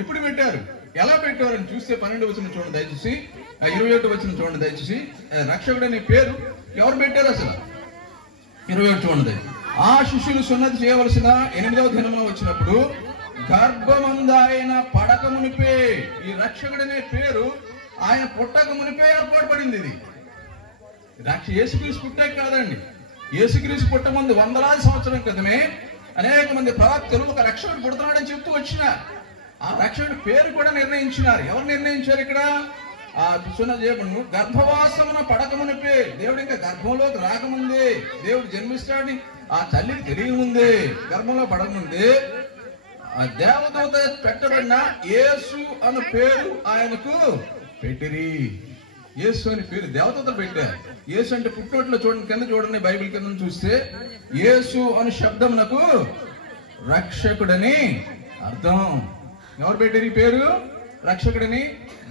ఎప్పుడు పెట్టారు, ఎలా పెట్టారు అని చూస్తే 12వ వచనం చూడండి దయచేసి, 21వ వచనం చూడండి దయచేసి. రక్షకుడు అనే పేరు ఎవరు పెట్టారు అసలు? 21 చూడండి. ఆ శిష్యులు సున్నతి చేయవలసిన 8వ దినంలో వచ్చినప్పుడు గర్భమందు ఆయన పడక మునిపే, ఈ రక్షకుడనే పేరు ఆయన పుట్టక మునిపే ఏర్పాటు పడింది. ఇది యేసుక్రీస్తు పుట్టాక కాదండి. యేసుక్రీస్తు పుట్ట ముందు వందలాది సంవత్సరం క్రితమే అనేక మంది ప్రవక్తలు ఒక రక్షకుడు పుడుతున్నాడని చెప్తూ వచ్చినారు. ఆ రక్షకుడి పేరు కూడా నిర్ణయించినారు. ఎవరు నిర్ణయించారు ఇక్కడ? ఆ చేయబడు గర్భవాసమున పడకమునిపే. దేవుడు ఇంకా గర్భంలోకి రాకముందే, దేవుడు జన్మిస్తాడని ఆ తల్లికి తెలియముందే, గర్భంలో పడకముందే ఆ దేవదూత పెట్టబడిన యేసు అన్న పేరు ఆయనకు పెట్టిరి. యేసు అని పేరు దేవదూతలు పెట్టారు. యేసు అంటే పుట్టినోట్లో చూడండి, కింద చూడండి, బైబిల్ కింద చూస్తే యేసు అనే శబ్దం నాకు రక్షకుడని అర్థం. ఎవరు పెట్టారు ఈ పేరు? రక్షకుడని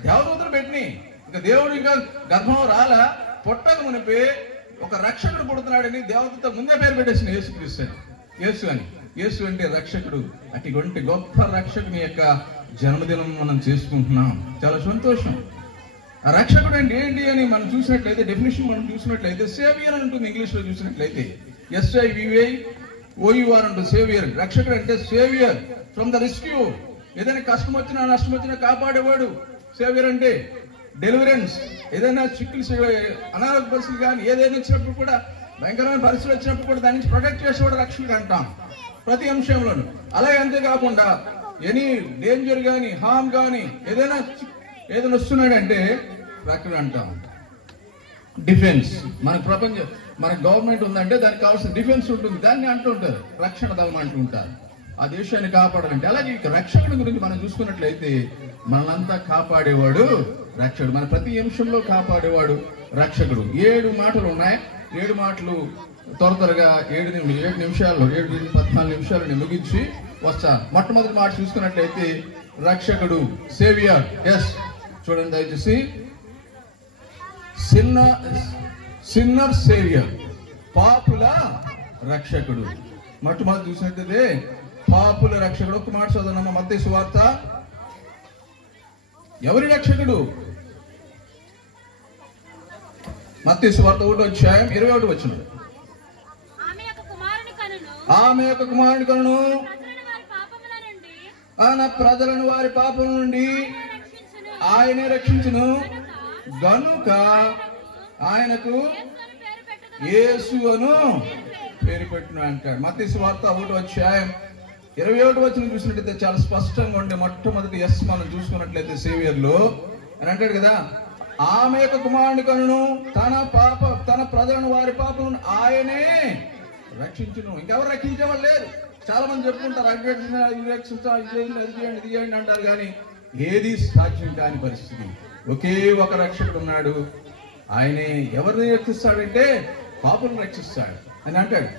దేవదూతలు పెట్టినాయి. ఇంకా దేవుడు ఇంకా గర్భంలో రాలా, పుట్టక మునిపే ఒక రక్షకుడు పుడుతున్నాడని దేవదూత ముందే పేరు పెట్టేసిన యేసుక్రీస్తు అని. యేసు అని, యేసు అంటే రక్షకుడు. అటువంటి గొప్ప రక్షకుని యొక్క జన్మదినం మనం చేసుకుంటున్నాం. చాలా సంతోషం. ఆ రక్షకుడు అంటే ఏంటి అని మనం చూసినట్లయితే, డెఫినేషన్ మనం చూసినట్లయితే సేవియర్ అని ఉంటుంది. ఇంగ్లీష్ లో చూసినట్లయితే SIVAOUR అంటుంది సేవియర్. రక్షకుడు అంటే సేవియర్ ఫ్రమ్ ద రెస్క్యూ. ఏదైనా కష్టం వచ్చినా నష్టం వచ్చినా కాపాడేవాడు సేవియర్ అంటే. డెలివరెన్స్, ఏదైనా చిక్కులు అనారోగ్య పరిస్థితులు కానీ ఏదైనా వచ్చినప్పుడు కూడా, భయంకరమైన పరిస్థితులు వచ్చినప్పుడు కూడా దాని నుంచి ప్రొటెక్ట్ చేసేవాడు రక్షకుడు అంటాం ప్రతి అంశంలోనూ. అలాగే అంతేకాకుండా ఎనీ డేంజర్ కానీ, హామ్ కానీ, ఏదైనా వస్తున్నాడంటే రక్షకుడు అంటాం. డిఫెన్స్, మనకు ప్రపంచం, మన గవర్నమెంట్ ఉందంటే దానికి కావాల్సిన డిఫెన్స్ ఉంటుంది, దాన్ని అంటూ ఉంటారు రక్షణ దళం అంటూ ఉంటారు. ఆ దేశాన్ని కాపాడాలంటే. అలాగే రక్షకుడి గురించి మనం చూసుకున్నట్లయితే మనల్నంతా కాపాడేవాడు రక్షకుడు. మన ప్రతి అంశంలో కాపాడేవాడు రక్షకుడు. 7 మాటలు ఉన్నాయి. 7 మాటలు త్వరగా 7 నిమిషాల్లో 14 నిమిషాలు నేను ముగించి వస్తాను. మొట్టమొదటి మాట చూసుకున్నట్లయితే రక్షకుడు, సేవియర్. ఎస్ చూడండి దయచేసి, సిన్నర్ సేవియర్, పాపుల రక్షకుడు. మొట్టమొదటి చూసినట్లయితే పాపుల రక్షకుడు. ఒక మాట చదవనమ్మ, మత్తయి సువార్త. ఎవరి రక్షకుడు? మత్తయి సువార్త 1వ అధ్యాయం 21వ వచనం. ఆమె యొక్క కుమారుని కనును తన ప్రజలను వారి పాపముల నుండి ఆయనే రక్షించును గనుక ఆయనకు యేసు అను పేరు పెట్టును అంటాడు. మత్తయి సువార్త 1వ అధ్యాయం 21వ వచనం చూసినట్లయితే చాలా స్పష్టంగా ఉండే మొట్టమొదటి ఎస్ మనం చూసుకున్నట్లయితే సేవియర్లో అని అంటాడు కదా, ఆమె యొక్క కుమారుని కనును తన ప్రజలను వారి పాపములను ఆయనే రక్షించును. ఇంకెవరు రక్షించేవాళ్ళు లేరు. చాలా మంది చెప్పుకుంటారు ఇది చేయండి అంటారు, కానీ ఏది సాధ్యం కాని పరిస్థితి. ఒకే ఒక రక్షకుడు ఉన్నాడు. ఆయనే ఎవరిని రక్షిస్తాడంటే పాపులను రక్షిస్తాడు అని అంటాడు.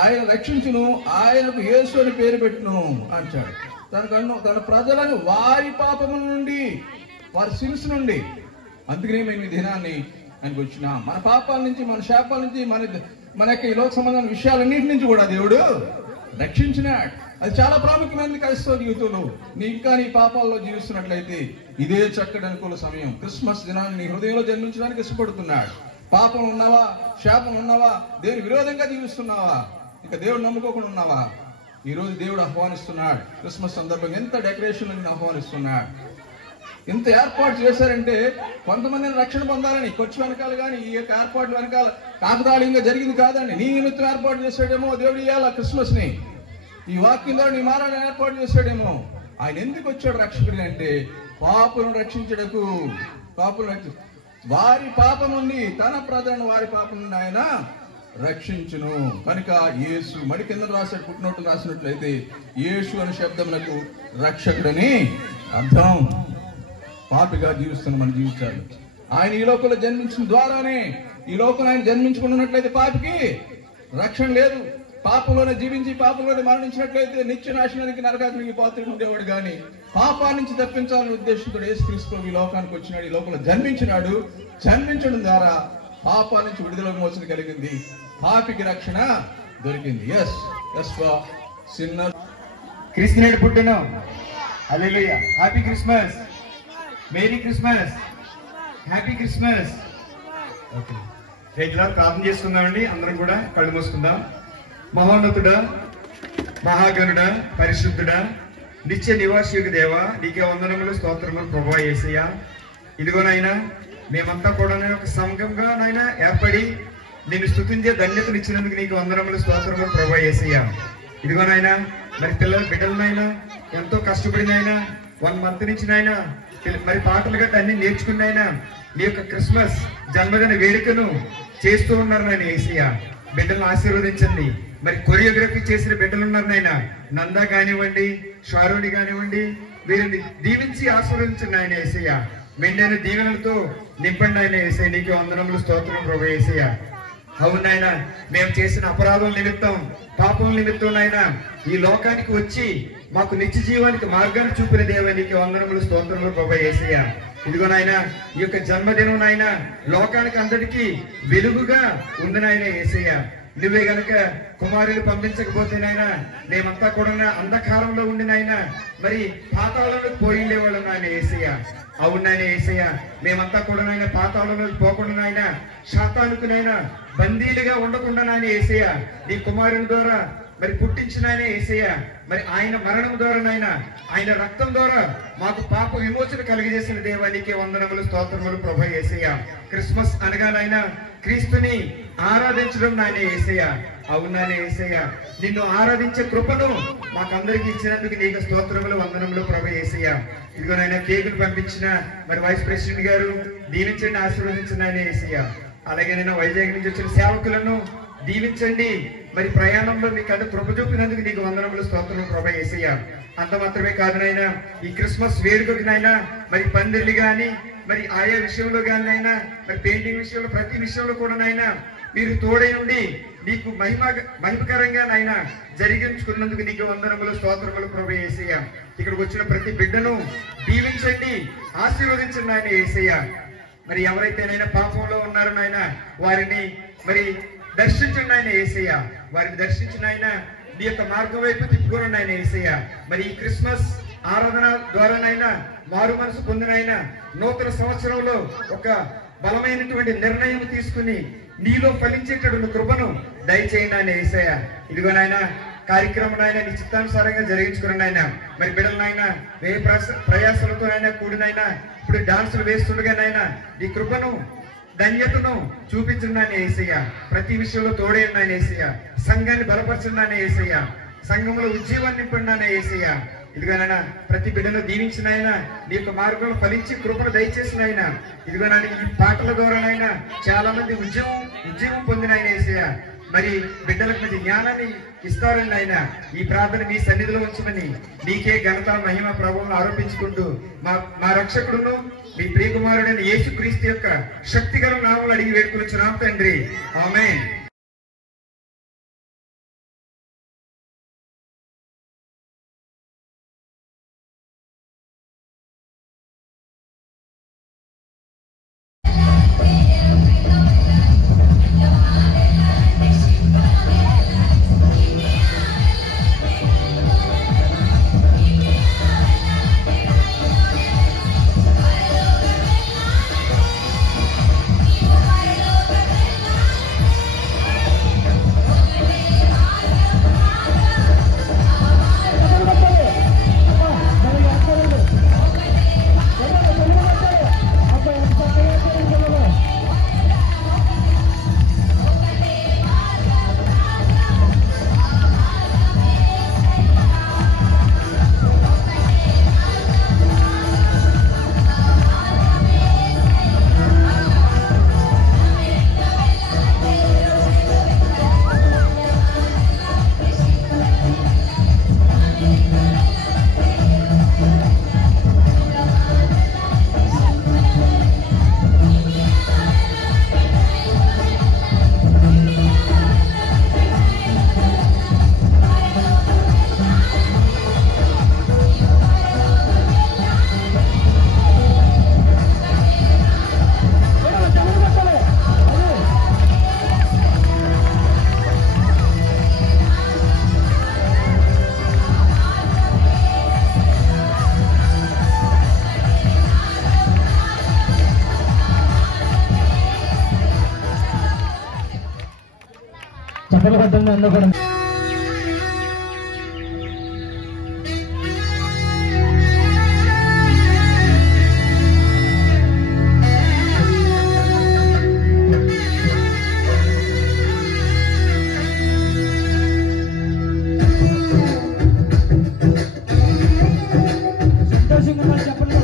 ఆయన రక్షించును, ఆయనకు యేసు అని పేరు పెట్టును అంటాడు. తన ప్రజలను వారి పాపముల నుండి, వారి సిన్స్ నుండి. అందుకనే మేము ఈ దినాన్ని ఆయనకు వచ్చినాం. మన పాపాల నుంచి, మన శాపాల నుంచి, మన యొక్క ఈ లోక సంబంధమైన విషయాలన్నింటి నుంచి కూడా దేవుడు రక్షించినాడు. అది చాలా ప్రాముఖ్యమైనది క్రైస్తవ జీవితంలో. నీ ఇంకా నీ పాపాల్లో జీవిస్తున్నట్లయితే ఇదే చక్కటి అనుకూల సమయం. క్రిస్మస్ దినాన్ని నీ హృదయంలో జన్మించడానికి ఇష్టపడుతున్నాడు. పాపం ఉన్నావా, శాపం ఉన్నావా, దేవుని విరోధంగా జీవిస్తున్నావా, ఇక దేవుడు నమ్ముకోకుండా ఉన్నావా, ఈ రోజు దేవుడు ఆహ్వానిస్తున్నాడు. క్రిస్మస్ సందర్భంగా ఎంత డెకరేషన్ అని ఆహ్వానిస్తున్నాడు. ఎంత ఏర్పాటు చేశారంటే కొంతమందిని రక్షణ పొందాలని. ఖర్చు వెనకాల కానీ ఈ యొక్క ఏర్పాట్లు వెనకాల కాకతాళీయంగా జరిగింది కాదండి. నీ నిమిత్తం ఏర్పాటు చేశాడేమో దేవుడు ఇవాళ క్రిస్మస్ ని. ఈ వాక్యం ద్వారా నీ మారాన్ని ఏర్పాటు చేశాడేమో. ఆయన ఎందుకు వచ్చాడు రక్షకుడు అంటే పాపులను రక్షించడకు. వారి పాపం నుండి, తన ప్రజలను వారి పాపం నుండి ఆయన రక్షించును కనుక యేసు. మడి కింద రాశాడు, పుట్టినట్టు రాసినట్లయితే యేసు అనే శబ్దములకు రక్షకుడని అర్థం. పాపిగా జీవిస్తున్న మన జీవితాలు ఆయన ఈ లోకంలో జన్మించిన ద్వారానే. ఈ లోకంలో ఆయన జన్మించుకున్నట్లయితే పాపికి రక్షణ లేదు. పాపంలోనే జీవించి పాపంలోనే మరణించినట్లయితే నిత్య నాశనానికి నరకాగ్నికి పాత్రుడు ఉండేవాడు. కానీ పాపాల నుంచి తప్పించాలనే ఉద్దేశంతో యేసుక్రీస్తు ఈ లోకానికి వచ్చినాడు, ఈ లోకంలో జన్మించినాడు. జన్మించడం ద్వారా పాపాల నుంచి విడుదల మోచన కలిగింది, పాపికి రక్షణ దొరికింది. క్రీస్తు నేడు పుట్టెను. Hallelujah. Happy Christmas, merry Christmas, happy Christmas. Okay, రైతులా ప్రార్థన చేసుకుందామండి. అందరం కూడా కళ్ళు మూసుకుందాం. మహోన్నతుడా, మహాగణుడా, పరిశుద్ధుడా, నిత్య నివాసియుగ దేవా, నీకే వందనములు, స్తోత్రములు ప్రభువా యేసయ్యా. ఇదిగోనైనా మేమంతా కూడా ఒక సంఘంగా నాయన ఏర్పడి నిన్ను స్తుతించే ధన్యతను ఇచ్చినందుకు నీకు వందనములు, స్తోత్రములు ప్రభువా యేసయ్యా. ఇదిగోనైనా మరి పిల్లలనైనా ఎంతో కష్టపడినైనా 1 month నుంచి నాయనా మరి పాటలు గట్ట అన్ని నేర్చుకున్నాయినా నీ యొక్క క్రిస్మస్ జన్మదిన వేడుకను చేస్తూ ఉన్నారు నాయన యేసయ్యా. బిడ్డలను ఆశీర్వదించండి. మరి కొరియోగ్రఫీ చేసిన బిడ్డలు ఉన్నారు నాయన, నందా కానివ్వండి, షారోని కానివ్వండి, వీరిని దీవించి ఆశీర్వదించండి ఆయన యేసయ్యా. మెండైన దీవెనలతో నింపండి ఆయన యేసయ్య. నీకు వందనములు, స్తోత్రం ప్రభు యేసయ్యా. అవునాయన, మేము చేసిన అపరాధం నిమిత్తం, పాపం నిమిత్తం నాయన ఈ లోకానికి వచ్చి మాకు నిత్య జీవానికి మార్గాన్ని చూపిన దేవ, నీకు వందనములు, స్తోత్రములు ప్రభు యేసయ్యా. ఇదిగో నాయన ఈ యొక్క జన్మదినం నాయన లోకానికి అందరికీ వెలుగుగా ఉంది నాయన యేసయ్యా. నువ్వే గనక కుమారుని పంపించకపోతే నాయన మేమంతా కూడా అంధకారంలో ఉండి నాయన మరి పాతాళంలోకి పోయిండేవాళ్ళం నాయన యేసయ్య. అవును నాయన యేసయ్య, మేమంతా కూడా నాయన పాతాళంలోకి పోకుండా నాయన శాతానికి నాయన బందీలుగా ఉండకుండా నాయన యేసయ్య నీ కుమారుని ద్వారా మరి పుట్టించిన ఆయన యేసయ్య, మరి ఆయన మరణం ద్వారా నాయన ఆయన రక్తం ద్వారా మాకు పాప విమోచన కలిగజేసిన దేవా, నీకే వందనములు, స్తోత్రములు ప్రభు యేసయ్య. క్రిస్మస్ అనగా నాయన క్రీస్తుని ఆరాధించడం నాయన యేసయ్య. అవునాయన యేసయ్య, నిన్ను ఆరాధించే కృపను మాకందరికి ఇచ్చినందుకు నీకు స్తోత్రములు, వందనములు ప్రభు యేసయ్య. ఇదిగో నాయన కేకును పంపించిన మరి వైస్ ప్రెసిడెంట్ గారు దీవించండి, ఆశీర్వదించండి ఆయన యేసయ్య. అలాగే నేను వైజాగ్ నుంచి వచ్చిన సేవకులను దీవించండి. మరి ప్రయాణంలో మీ కథ కృప చూపినందుకు నీకు వందనములు, స్తోత్రములు ప్రభు యేసయ్య. అంత మాత్రమే కాదు నాయన ఈ క్రిస్మస్ వేడుకకి నాయన మరి పందిర్లు గాని మరి ఆయా విషయంలో కానీ నాయన మరి పెయింటింగ్ విషయంలో ప్రతి విషయంలో కూడా నాయన మీరు తోడై ఉండి నీకు మహిమకరంగా నాయన జరిగించుకున్నందుకు నీకు వందనములు, స్తోత్రములు ప్రభు యేసయ్య. ఇక్కడికి వచ్చిన ప్రతి బిడ్డను దీవించండి, ఆశీర్వదించండి ఆయన యేసయ్య. మరి ఎవరైతేనైనా పాపంలో ఉన్నారో నాయన వారిని మరి దర్శించండి ఆయన యేసయ్య. వారిని దర్శించిన ఆయన నీ యొక్క మార్గం వైపు తిప్పుకోనండి ఆయన యేసయ్య. మరి ఈ క్రిస్మస్ ఆరాధన ద్వారానైనా మారు మనసు పొందినైనా నూతన సంవత్సరంలో ఒక బలమైనటువంటి నిర్ణయం తీసుకుని నీలో ఫలించేటటువంటి కృపను దయచేయండి ఆయన యేసయ్య. ఇదిగో నాయన కార్యక్రమం ఆయన నీ చిత్తానుసారంగా జరిగించుకున్నాను ఆయన. మరి బిడ్డలనైనా వ్యయ ప్రయాసాలతో అయినా కూడినైనా ఇప్పుడు డాన్సులు వేస్తుండగానైనా నీ కృపను ధన్యతను చూపించండి ఆయన యేసయ్య. ప్రతి విషయంలో తోడేయండి ఆయన యేసయ్య. సంఘాన్ని బలపరచండి ఆయన యేసయ్య. సంఘంలో ఉజ్జీవాన్ని నింపండి ఆయన యేసయ్య. ఇదిగోనైనా ప్రతి బిడ్డను దీవించిన ఆయన నీ యొక్క మార్గంలో ఫలించి కృపను దయచేసిన ఆయన. ఇదిగోనైనా ఈ పాటల ద్వారానైనా చాలా మంది ఉద్యమం పొందిన ఆయన యేసయ్య. మరి బిడ్డలకు మంచి జ్ఞానాన్ని ఇస్తారని ఆయన ఈ ప్రార్థన మీ సన్నిధిలో ఉంచమని నీకే ఘనత మహిమ ప్రభావం ఆరోపించుకుంటూ మా రక్షకుడును మీ ప్రియకుమారుడైన యేసుక్రీస్తు యొక్క శక్తిగల నామములు అడిగి వేడుకొనుచున్నాం తండ్రి. ఆమేన్. చప్పట్లు కొట్టండి అందరూ కూడా. సంతోషంగా చెప్పండి.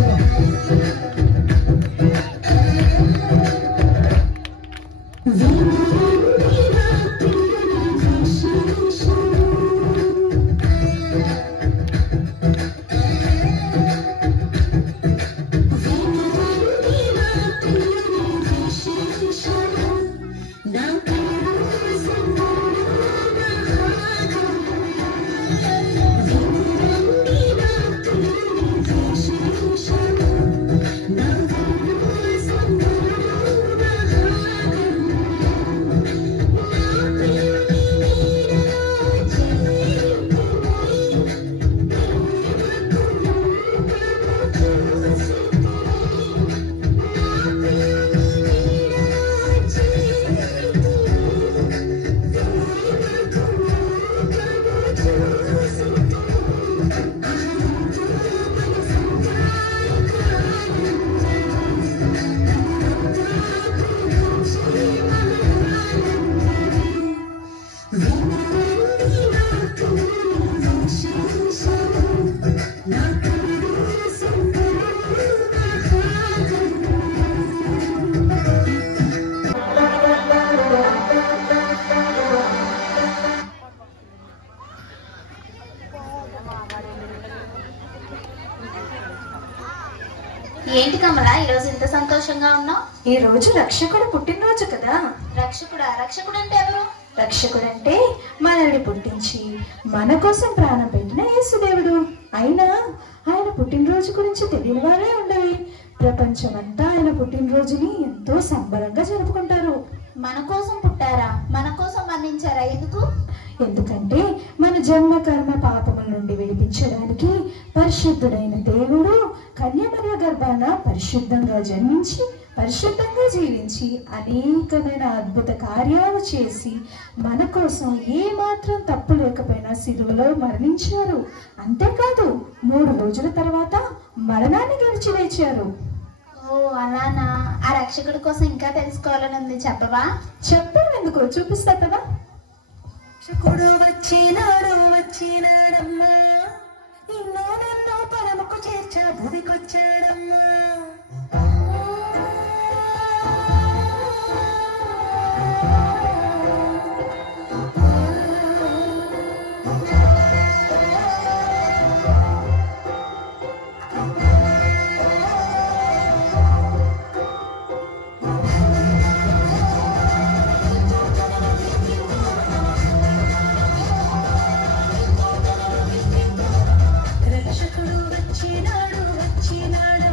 ఏంటి కమలా ఈరోజు ఇంత సంతోషంగా ఉన్నావు? ఈ రోజు రక్షకుడు పుట్టినరోజు కదా. రక్షకుడా? రక్షకుడు అంటే ఎవరు? రక్షకుడంటే మనల్ని పుట్టించి మన కోసం ప్రాణం పెట్టిన యేసుదేవుడు. అయినా ఆయన పుట్టినరోజు గురించి తెలియని వారే ఉండరు. ప్రపంచమంతా ఆయన పుట్టినరోజుని ఎంతో సంబరంగా జరుపుకుంటారు. మన కోసం పుట్టారా? మన కోసం మరణించారా? ఎందుకు? ఎందుకంటే మన జన్మ కర్మ పాపముల నుండి విడిపించడానికి పరిశుద్ధుడైన దేవుడు కన్యమరియ గర్భాన పరిశుద్ధంగా జన్మించి పరిశుద్ధంగా జీవించి అనేకమైన అద్భుత కార్యాలు చేసి మన కోసం ఏ మాత్రం తప్పు లేకపోయినా సిలువలో మరణించారు. అంతేకాదు 3 రోజుల తర్వాత మరణాన్ని గెలిచి లేచారు. ఓ అలానా? ఆ రక్షకుడి కోసం ఇంకా తెలుసుకోవాలని ఉంది, చెప్పవా? చెప్పేందుకు చూపిస్తా కదా. రక్షకుడు వచ్చినాడమ్మా, నిన్ను నన్ను పరమకు చేర్చా భూమికొచ్చాడమ్మా. రక్షకుడు వచ్చినాడు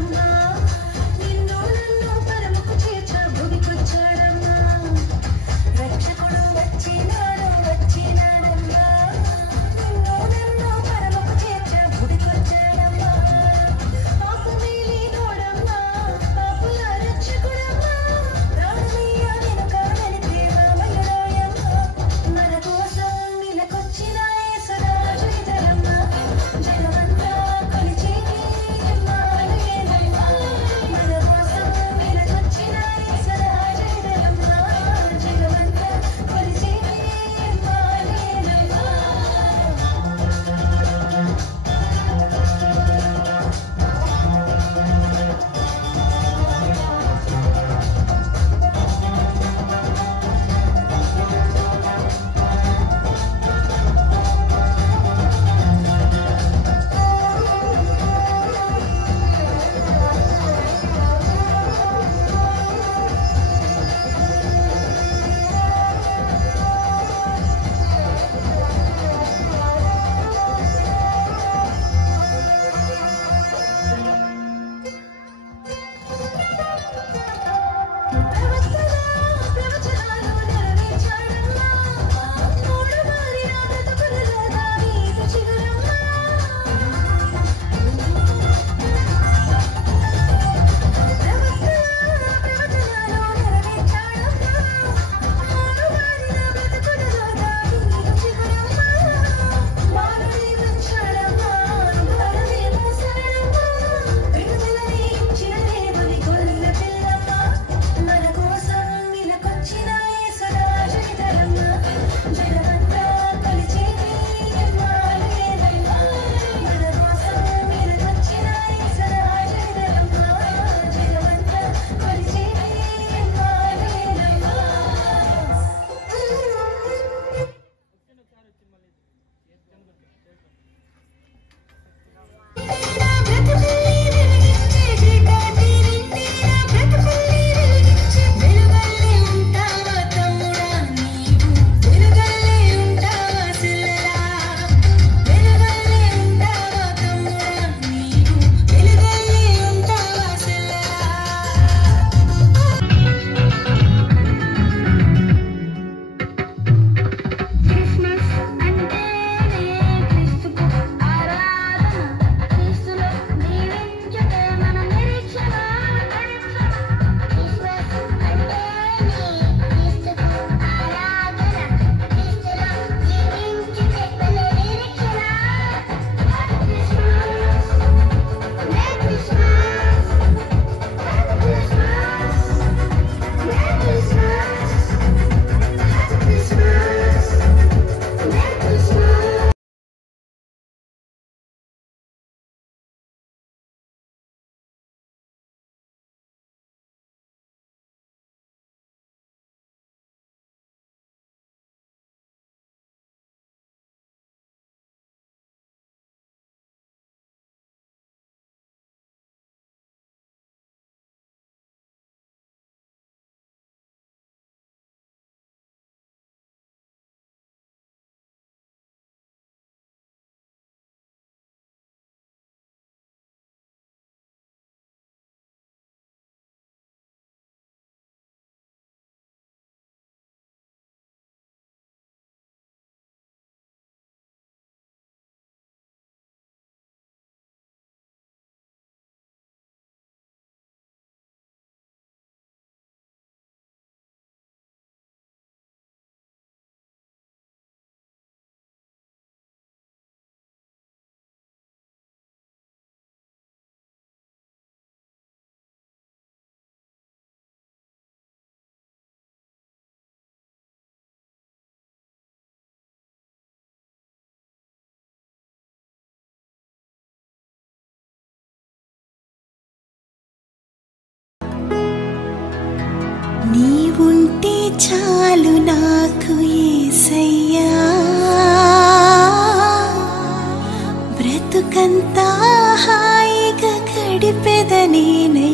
చాలు నాకు యేసయ్యా, బ్రతుకంతా హాయిగా గడిపెద నేనయ్యా.